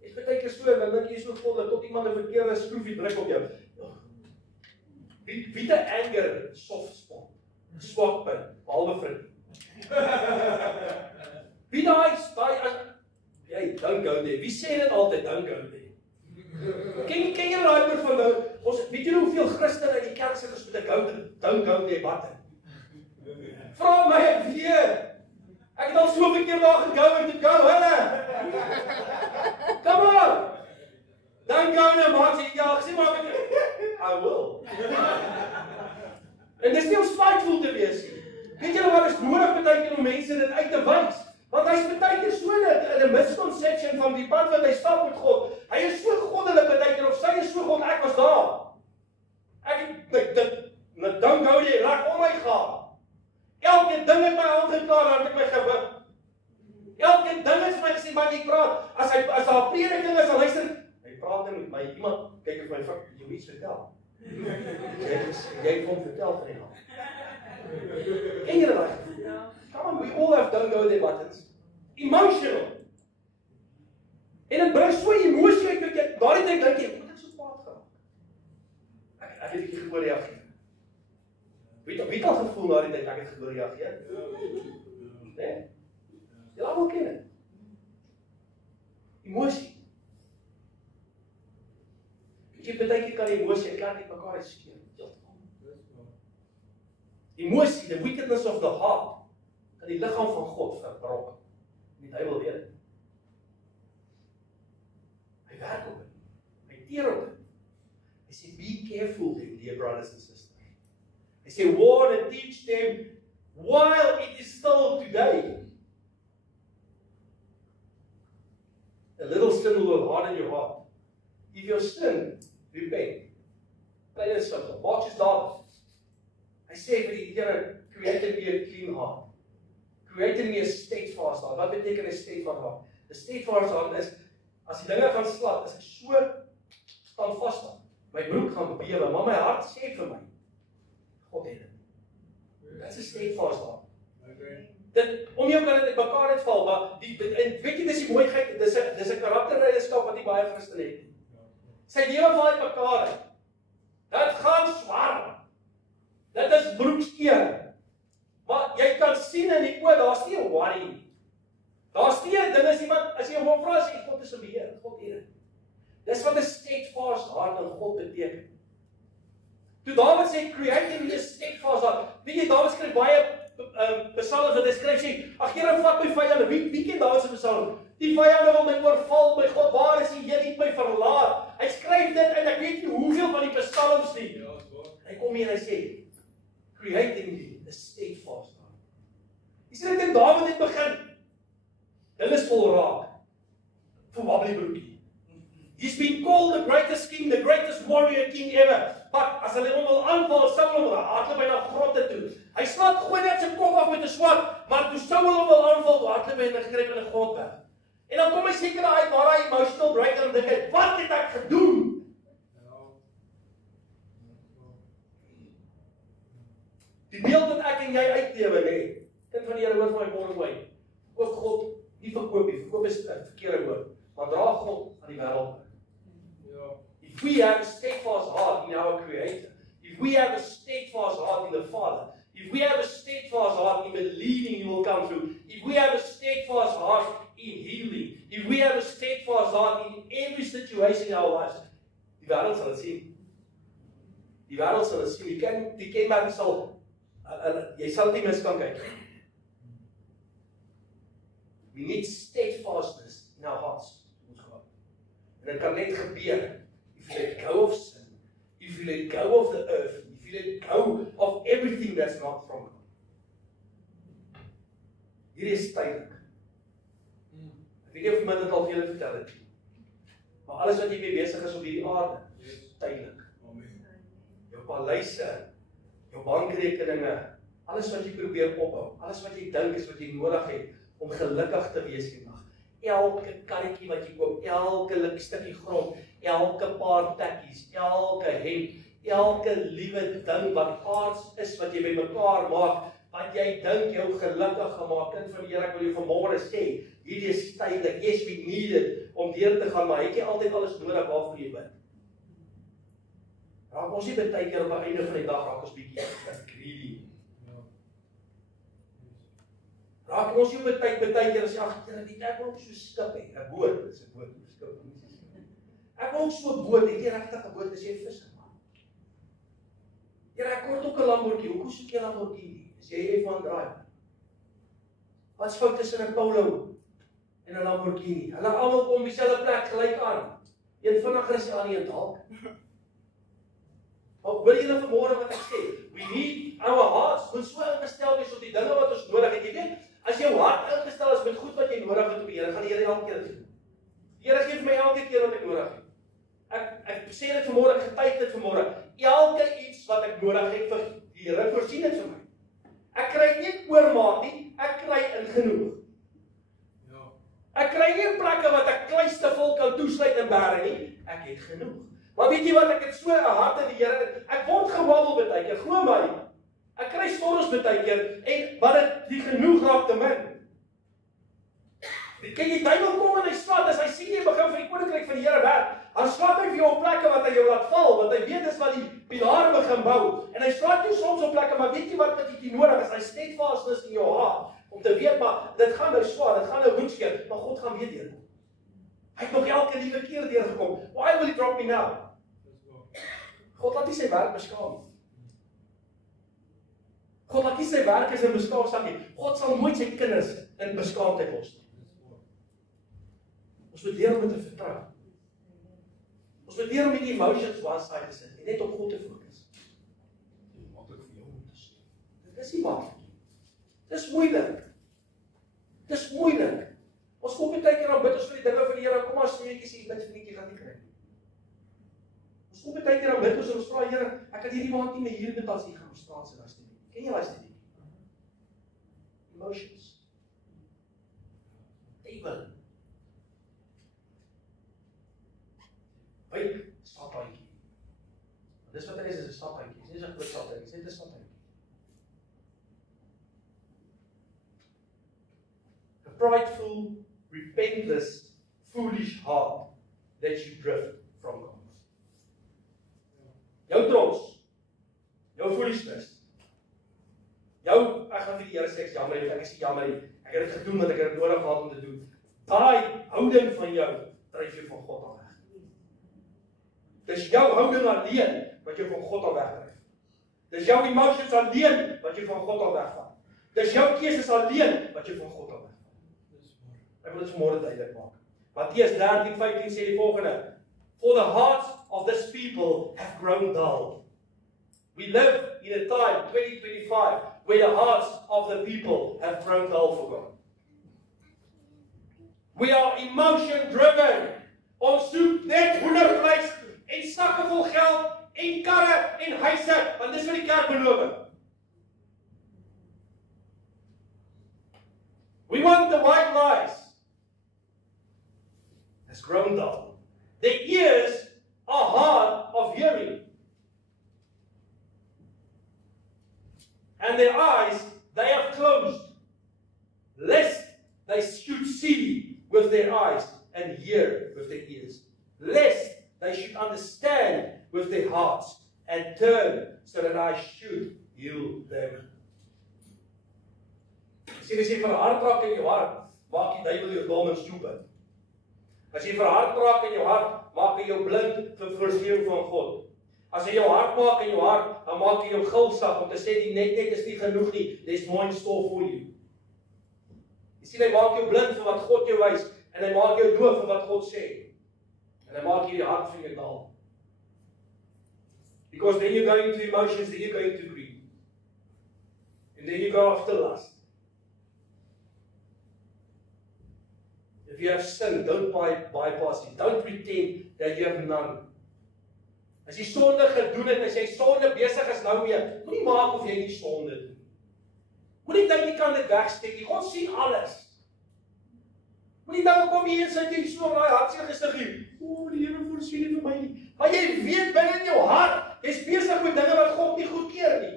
Ek baie keer so, dan dink jy so vol dat tot iemand 'n verkeerde skroefie druk op jou. Wie te anger soft spot, swak punt, behalwe vriend. Wie daai jy don't go there. Wie sê dit altyd don't go there? Ken jy daai woord van nou? Ons weet jy hoeveel Christene in die kerk sit ons met 'n don't go there button. Vra my ek weet. Ek het al so 'n keer daar gegou en te go, hulle. Come on. Dan go nou maar sê ja, sê maar I will. En dis nie om spiteful te wees nie. Weet julle wat is nodig baie keer om mense dit uit te wys? Want hy's baie keer so in 'n misconception van die pad wat hy stap met God. Hy is so goddelik baie keer of sy is so God, ek was daar. Ek dan gou jy reg om my gaan. Elke ding het my aangeklaar, dan het ek my gewip. Elke ding het my gesê, maar ek praat. As daar 'n prediking is, dan luister. Hy praat net met my. Iemand kyk op my vak, jy iets vertel. Jy kom vertel van die naam. Ken jy dit? Come on, we all have don't go there buttons. Emotional. En dit bring so emosie uit dat jy daardie tyd dink jy, moet ek so kwaad geraak? Ek het bietjie geoorreageer. Wie het al gevoel daardie tyd ek het geoorreageer? Nee. Jy almal ken dit. Emosie. Jy baie keer kan emosie klaar net mekaar uitskeer. Emosie, the wickedness of the heart, kan die liggaam van God verbrok. Nie hy wil weet dit. Hy werk op dit. Hy teer op dit. Hy sê, be careful then, dear brothers and sisters. Hy sê, warn and teach them while it is still today. A little sin will harden your heart. If your sin, repent. Plain and simple. Maak soos Dawid. Hy sê vir die Here, create in me a clean heart. Create in me a steadfast heart. Wat beteken 'n steadfast heart? 'n Steadfast heart is, as die dinge gaan slat, as ek so standvastig, my broek gaan bewe, maar my hart sê vir my, God het dit. That's 'n steadfast heart. Dit, om jou kan dit mekaar uitval, maar weet jy, dis die mooiheid, dis 'n karaktereienskap wat nie baie Christen het nie. Sy lewe val uit mekaar uit. Dit gaan swaar. Dit is broekskeer. Maar jy kan sien in die oë, daar's nie 'n worry nie. Daar's nie 'n ding as iemand, as jy hom vra, sê God is in beheer, God het dit. Dis wat 'n steadfast heart in God beteken. Toe Dawid sê, create in me a steadfast heart. Weet jy, Dawid skryf baie psalms wat hy skryf sê, ag Here, vat my vyande. Wie ken Dawid se psalm? Die vyande wil my oorval, my God, waar is jy? Jy het my verlaat. Hy skryf dit en ek weet nie hoeveel van die psalms nie. Hy kom hier en hy sê, creating me a steadfast heart. Jy sê dit in Dawid het begin. Hulle is vol raak. Vir wabbly broekie. He's been called the greatest king, the greatest warrior king ever. But as hulle hom wil aanval, Saul hom hardloop hy na grotte toe. Hy slaat gooi net sy kop af met 'n swaard, maar toe Saul hom wil aanval, hardloop hy en gryp in 'n grot weg. En dan kom hy seker uit waar hy emotional breakdown dink hy, wat het ek gedoen? Die beeld wat ek en jy uitlewe, nee. Kind van die Here hoor van my morning way. Ook God nie verkoop nie. Verkoop is 'n verkeerde woord. Maar dra God aan die wêreld. If we have a steadfast heart in our Creator, if we have a steadfast heart in the Father, if we have a steadfast heart in believing He will come through, if we have a steadfast heart in healing, if we have a steadfast heart in every situation in our lives, die wêreld sal dit sien. Die wêreld sal dit sien. Die kenmerke sal jy sal nie mis kan kyk. We need steadfastness in our hearts. En dit kan net gebeur if we go of sin, if you let go of the earth, if you let go of everything that's not from God. Hierdie is tydelik. Ek weet nie of iemand dit al vir julle vertel het nie. Maar alles wat jy mee besig is op hierdie aarde, is tydelik. Amen. Jou paleise, jou bankrekeninge, alles wat jy probeer opbou, alles wat jy dink is wat jy nodig het om gelukkig te wees vandag. Elke karretjie wat jy koop, elke stukkie grond, elke paar tekkies, elke hemp, elke liewe ding wat aards is wat jy bymekaar maak, wat jy dink jou gelukkig gemaak, kind van die Here, ek wil jou vanmôre sê, hierdie is tydelik, yes, we need it, om deur te gaan, maar het jy altyd alles nodig waarvoor jy bid? Raak ons nie baie keer op die einde van die dag, raak ons bietjie greedy. Raak ons nie baie keer as jy, ag, ek wil ook so skip hê, 'n boot, dis 'n boot, skip, ek wil ook so 'n boot, het jy regtig 'n boot, as jy vis gemaak? Ek kort ook 'n Lamborghini, hoekom soek jy 'n Lamborghini? As jy F1 draai. Wat is fout tussen 'n Polo en 'n Lamborghini? Hulle almal kom dieselfde plek gelyk aan. Een vinniger as die ander een dalk. Maar wil julle vanmôre wat ek sê? We need our hearts, moet so ingestel wees op die dinge wat ons nodig het. Jy weet, as jou hart ingestel is met goed wat jy nodig het op die Here, gaan die Here elke keer doen. Die Here gee vir my elke keer wat ek nodig het. Ek sê dit vanmôre, ek getuig dit vanmôre. Elke iets wat ek nodig het vir die Here voorsien dit vir my. Ek kry nie oormaat nie, ek kry in genoeg. Ja. Ek kry nie plekke wat ek kluiste vol kan toesluit en bære nie, ek het genoeg. Maar weet jy wat, ek het so 'n hart in die Here, ek word gewabbel baie keer, glo my. Ek kry storms baie keer en wat die genoeg raak te min. Kyk, die duiwel kom en hy slat, as hy sien jy begin vir die koninkryk van die Here werk, dan slat hy vir jou op plekke wat hy jou laat val, want hy weet dis wat die pilare begin bou. En hy slat jou soms op plekke, maar weet jy wat jy nodig is? Hy steadfastness in jou hart, om te weet, maar dit gaan nou swaar, dit gaan nou woenskeer, maar God gaan weer deurkom. Hy het nog elke liewe keer deurgekom. Why will he drop me now? God laat nie sy werk beskaam nie. God laat nie sy werk as 'n beskaamsak nie. God sal nooit sy kinders in beskaamdheid los nie. Ons moet leer om te vertrou. Ons moet leer om met die emotions one side te sit en net op God te fokus. Dit is maklik vir jou om te sê. Dit is nie maklik nie. Dis moeilik. Dis moeilik. Ons kom baie keer aan bid ons vir die dinge van die Here, kom maar steetjies hier, bid vir netjie gaan nie kry. Ons kom baie keer aan bid ons vra Here, ek kan hierdie maand nie meer hier bid as jy gaan op straat se was nie. Ken jy daai stedie? Emotions. Evil. Wyk, staphuitjie. Dis wat hy is 'n staphuitjie. Dis nie 'n groot staphuitjie, dis net 'n staphuitjie. A prideful, repentless, foolish heart that you drift from God. Jou trots, jou foolishness. Ek gaan vir die Here sê, ek is jammer, ek is jammer, ek het dit gedoen wat ek het nodig gehad om te doen. Daai houding van jou dryf jou van God af weg. Dis jou houding alleen wat jou van God af wegdryf. Dis jou emotions alleen wat jou van God af wegvat. Dis jou keuses alleen wat jou van God af wegvat. Ek wil dit vanmôre duidelik maak. Matteus 13:15 sê die volgende: For the hearts of this people have grown dull. We live in a time, 2025, where the hearts of the people have grown dull for God. We are emotion driven. Ons soek net hoendervleis en sakke vol geld en karre en huise, want dis wat die kerk beloof. We want the white lies. Has grown dull. Their ears are hard of hearing. And their eyes, they have closed, lest they should see with their eyes and hear with their ears, lest they should understand with their hearts and turn so that I should heal them. Sien as jy vir 'n hart raak in jou hart, maak die duiwel jou dom en stupid. As jy vir 'n hart raak in jou hart, maak hy jou blind vir voorsiening van God. As jy jou hart maak in jou hart, dan maak jy jou gulsag om te sê die net is nie genoeg nie. There's more in store for you. Jy sien, hy maak jou blind vir wat God jou wys en hy maak jou doof vir wat God sê. En hy maak hierdie hart van jou dal. Because then you go into emotions, then you go into greed. And then you go after lust. If you have sin, don't bypass it. Don't pretend that you have none. As jy sonde gedoen het, as jy sonde besig is nou mee, moenie maak of jy nie sonde doen. Moenie dink jy kan dit wegsteek nie. God sien alles. Moenie nou kom hier en sit jy so op daai hartseer gesig hier. O, die Here voorsien nie vir my nie. Maar jy weet binne in jou hart, jy's besig met dinge wat God nie goedkeur nie.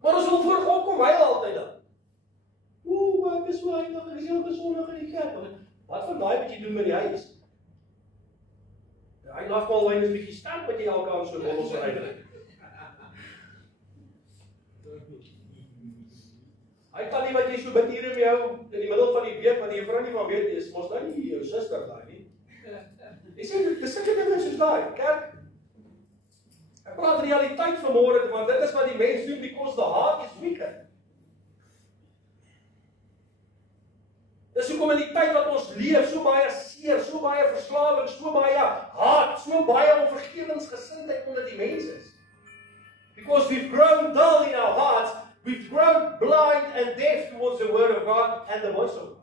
Maar ons wil voor God kom huil altyd dan. O, maar ek is so heilig, ek is elke Sondag in die kerk. Wat van daai wat jy doen met die huis? Hy lag mal wyn is 'n bietjie sterk wat jy elke aand so rol so uitdruk. Hy kan nie wat jy so bid hier met jou in die middel van die week wat jy vrou nie van weet is, mos nou nie jou suster daai nie. Jy sê dis sulke dinge soos daai, kerk. Ek praat realiteit vanmôre want dit is wat die mens doen because the heart is wicked. Dis hoekom in die tyd wat ons leef, so baie seer, so baie verslawing, so baie haat, so baie onvergewensgesindheid onder die mense is. Because we've grown dull in our hearts, we've grown blind and deaf towards the word of God and the voice of God.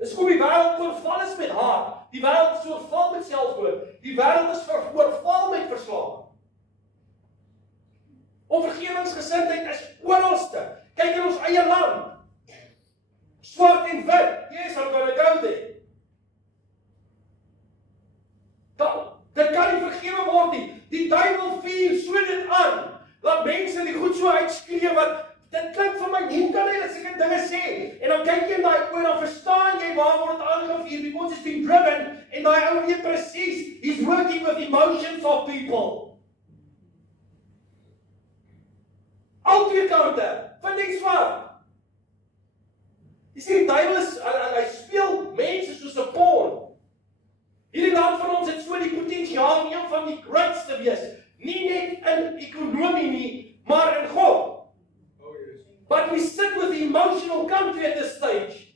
Dis hoekom die wêreld oorval is met haat, die wêreld is oorval met selfmoord, die wêreld is oorval met verslawing. Onvergewensgesindheid is oralste. Kyk in ons eie land. Swart en wit. Yes, I'm gonna go there. Dit kan nie vergewe word nie. Die duiwel vuur so dit aan, dat mense die goed so uitskree wat, dit klink vir my, hoe kan hy sulke dinge sê? En dan kyk jy in daai oor, dan verstaan jy waar word dit aangevuur, because it's been driven, en daai ou weet presies, he's working with emotions of people. Al twee kante, vind ek swart. Jy sê die duiwel is, hy speel mense soos 'n pawn. Hierdie land van ons het so die potensiaal om een van die grootste te wees. Nie net in ekonomie nie, maar in God. But we sit with the emotional country at this stage.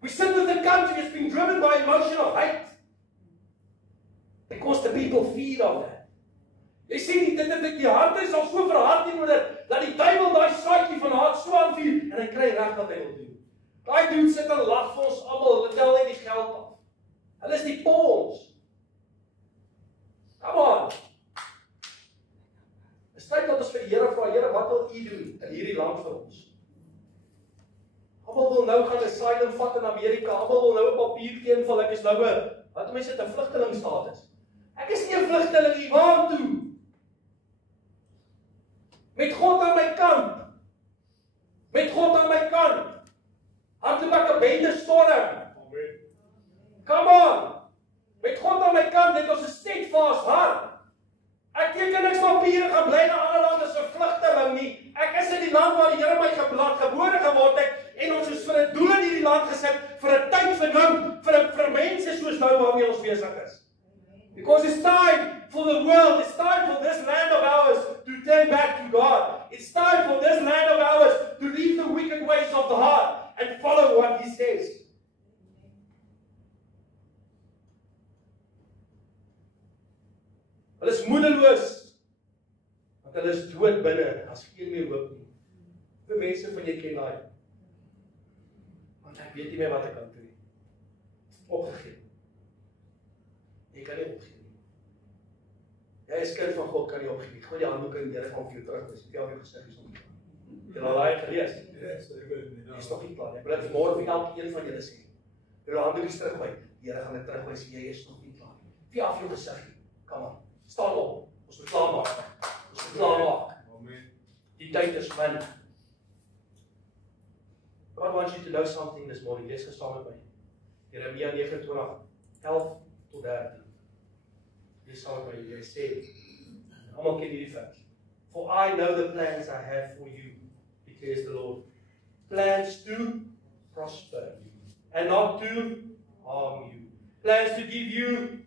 We sit with a country that's been driven by emotional hate. Because the people feed on that. Jy sê die hart is al so verhard teenoor dit, dat die duiwel daai saadjie van haat so aanvuur, en hy kry reg wat hy wil doen. Daai dude sit en lag vir ons almal, hulle tel net die geld af. Hulle is die pawns. Come on. Dis tyd dat ons vir die Here vra, Here, wat wil U doen in hierdie land vir ons? Almal wil nou gaan 'n asylum vat in Amerika, almal wil nou 'n papiertjie invul, ek is nou 'n, wat mense dit 'n vlugtelingstatus. Ek is nie 'n vlugteling nie, waartoe? Met God aan my kant. Met God aan my kant. Hardloop ek 'n bende storm. Come on! Met God aan my kant het ons 'n steadfast hart. Ek teken niks papiere gaan bly na ander lande as 'n vlugteling nie. Ek is in die land waar die Here my gebore geword het en ons is vir 'n doel in hierdie land gesit, vir 'n tyd vir nou, vir mense soos nou waarmee ons besig is. Because it's time for the world, it's time for this land of ours to turn back to God. It's time for this land of ours to leave the wicked ways of the heart and follow what He says. Hulle is moedeloos, want hulle is dood binne, as geen meer hoop nie. Hoe mense van jy ken daai? Want ek weet nie meer wat ek kan doen nie. Opgegee. Jy kan nie opgee nie. Jy is kind van God, kan nie opgee nie. Gooi die handdoek in, die Here gaan vir jou terug, dis nie al jou gesig is om. Jy al daai gelees? Jy is nog nie klaar. Ek wil dit vanmôre vir elke een van julle sê. Jy handdoek is teruggooi. Die Here gaan dit teruggooi, sê jy is nog nie klaar nie. Via af jou gesig. Kom aan. Staan op. Ons moet klaar maak. Ons moet klaar maak. Amen. Die tyd is min. God wants you to know something this morning. Lees gesaam met my. Jeremia 29:11 tot 13. Lees saam met my. Jy sê, almal ken hierdie vers. For I know the plans I have for you, declares the Lord. Plans to prosper you and not to harm you. Plans to give you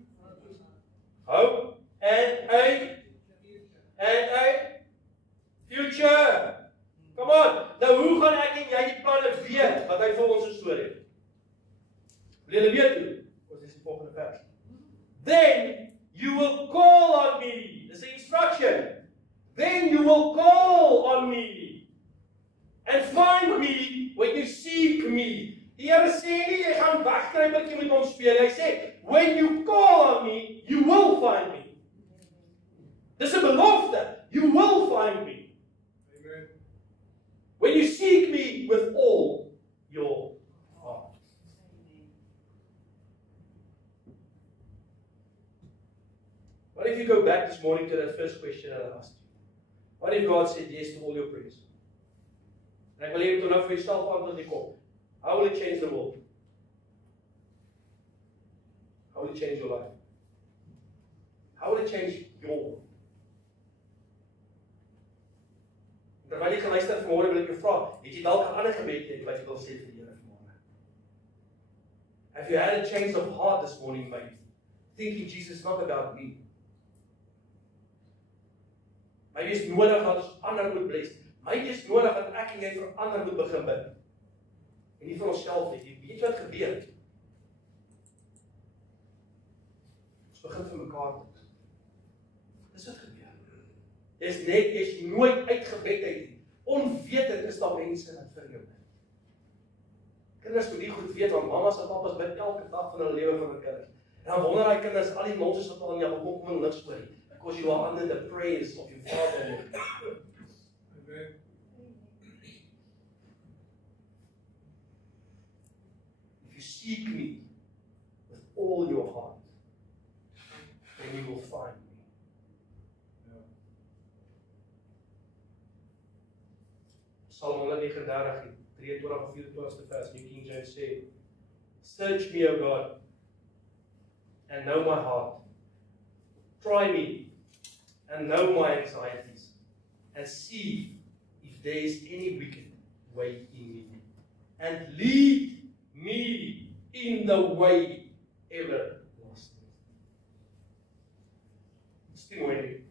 hope and a future. Come on. Nou hoe gaan ek en jy die planne weet wat hy vir ons gestoor het? Wil julle weet hoe? Ons is die volgende vers. Then you will call on me. Dis 'n instruction. Then you will call on me and find me when you seek me. Die Here sê nie jy gaan wegkruipertjie met hom speel. Hy sê, when you call on me, you will find me. Dis 'n belofte. You will find me. Amen. When you seek me with all your heart. What if you go back this morning to that first question that I asked you? What if God said yes to all your prayers? En ek wil hê jy moet nou vir jouself antwoord die kop. How will it change the world? How will it change your life? How will it change your world? Terwyl jy geluister het vanmôre wil ek jou vra, het jy dalk 'n ander gebed wat jy wil sê vir die Here vanmôre? Have you had a change of heart this morning, mate? Thinking Jesus not about me. Maybe is nodig dat ons ander moet bless. Maybe is nodig dat ek en jy vir ander moet begin bid. En nie vir onsself nie. Jy weet wat gebeur. Ons begin vir mekaar bid. Dis wat gebeur. Jy's nooit uitgebed uit nie. Onwetend is daar mense wat vir jou bid. Kinders moet nie goed weet, want mamas en papas bid elke dag van hulle lewe vir hulle kinders. En dan wonder hy kinders, al die nonsens wat hulle in jou kom niks oor nie. Because you are under the prayers of your father. Amen. If you seek me with all your heart, then you will find me. Psalm 139, 23-24 vers, New King James sê, search me, O God, and know my heart. Try me and know my anxieties, and see if there is any wicked way in me, and lead me in the way everlasting. Dis die mooi nie.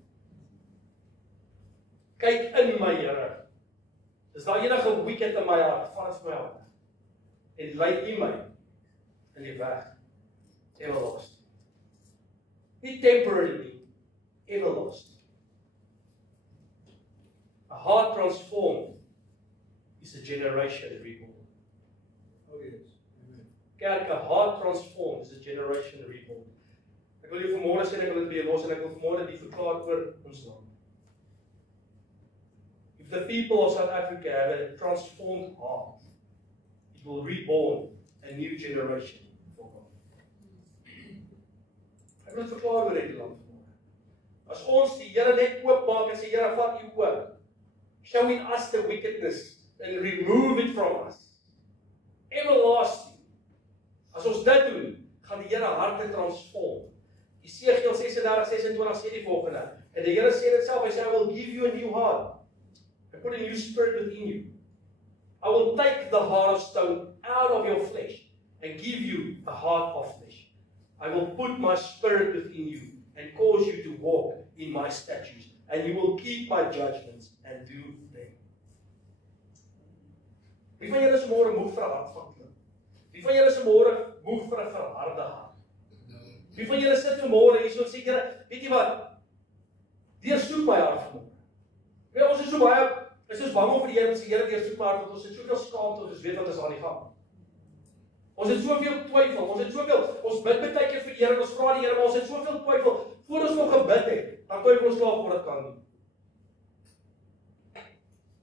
Kyk in my Here. Is daar enige wicked in my hart? Vat dit vir my hart. En lei U my in die weg everlasting. Nie temporarily, everlasting. A heart transformed is a generation reborn. Oh yes. Amen. Kerk, a heart transformed is a generation reborn. Ek wil jou vanmôre sê, ek wil dit weer los en ek wil vanmôre die verklaar oor ons land. If the people of South Africa have a transformed heart, it will reborn a new generation for God. Ek wil dit verklaar oor hierdie land vanmôre. As ons die Here net oopmaak en sê, Here, vat U oop. Showing us the wickedness and remove it from us. Everlasting. As ons dit doen, gaan die Here harte transform. Esegiel 36:26 sê die volgende. En die Here sê dit self, hy sê, I will give you a new heart. I put a new spirit within you. I will take the heart of stone out of your flesh and give you a heart of flesh. I will put my spirit within you and cause you to walk in my statutes, and you will keep my judgments and do them. Wie van julle is môre moeg vir 'n hart van klip? Wie van julle is môre moeg vir 'n verharde hart? Wie van julle sit môre hier so en sê, Here, weet jy wat? Deursoek my hart vanmôre. Ja, ons is so baie, is ons bang om vir die Here te sê, Here, deursoek my hart, want ons het soveel skaamte, ons weet wat is aan die gang. Ons het soveel twyfel, ons bid baie keer vir die Here, ons vra die Here, maar ons het soveel twyfel, voor ons nog gebid het, dan twyfel ons klaar voor dit kan nie.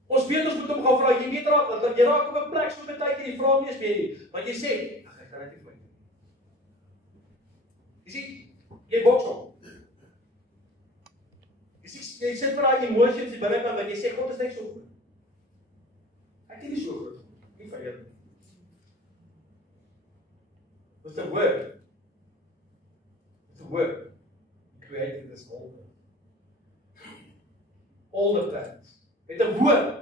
Ons weet ons moet hom gaan vra, jy weet raak, want jy raak op 'n plek so baie keer, jy vra nie eens meer nie, want jy sê, ag, ek kan dit nie vir my doen. Jy sien, jy boks hom. Jy sit vir daai emotions die binnekant, want jy sê, God is net so goed. Ek is nie so goed, nie vir jou. With the word, He created this whole world. All the planets. Met 'n woord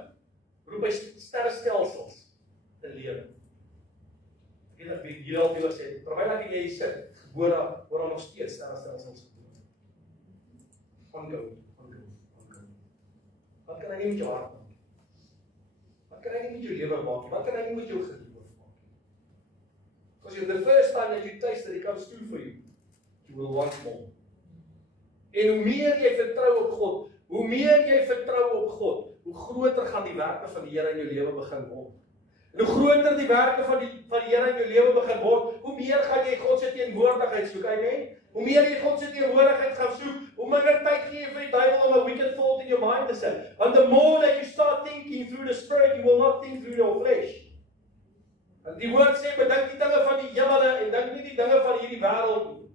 roep hy sterrestelsels te lewe. Ek weet dat hier al veel sê, terwyl ek en jy sit, hoor daar nog steeds sterrestelsels gebeur. Ongoing. Wat kan hy nie met jou hart maak? Wat kan hy nie met jou lewe maak nie? Wat kan hy nie met jou geliefde maak nie? Because the first time that you taste that he comes through for you, you will want more. En hoe meer jy vertrou op God, hoe meer jy vertrou op God, hoe groter gaan die werke van die Here in jou lewe begin word. En hoe groter die werke van die Here in jou lewe begin word, hoe meer gaan jy God se teenwoordigheid soek, amen? Hoe meer jy God se teenwoordigheid gaan soek, hoe minder tyd gee jy vir die duiwel om 'n wicked thought in your mind te sit. And the more that you start thinking through the Spirit, you will not think through your flesh. En die woord sê, bedink die dinge van die hemele en dink nie die dinge van hierdie wêreld nie.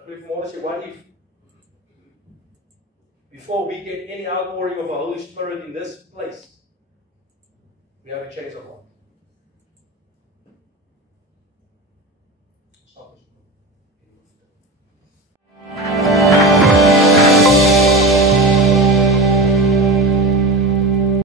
Ek wil vanmôre sê, what if before we get any outpouring of the Holy Spirit in this place, we have a change of heart.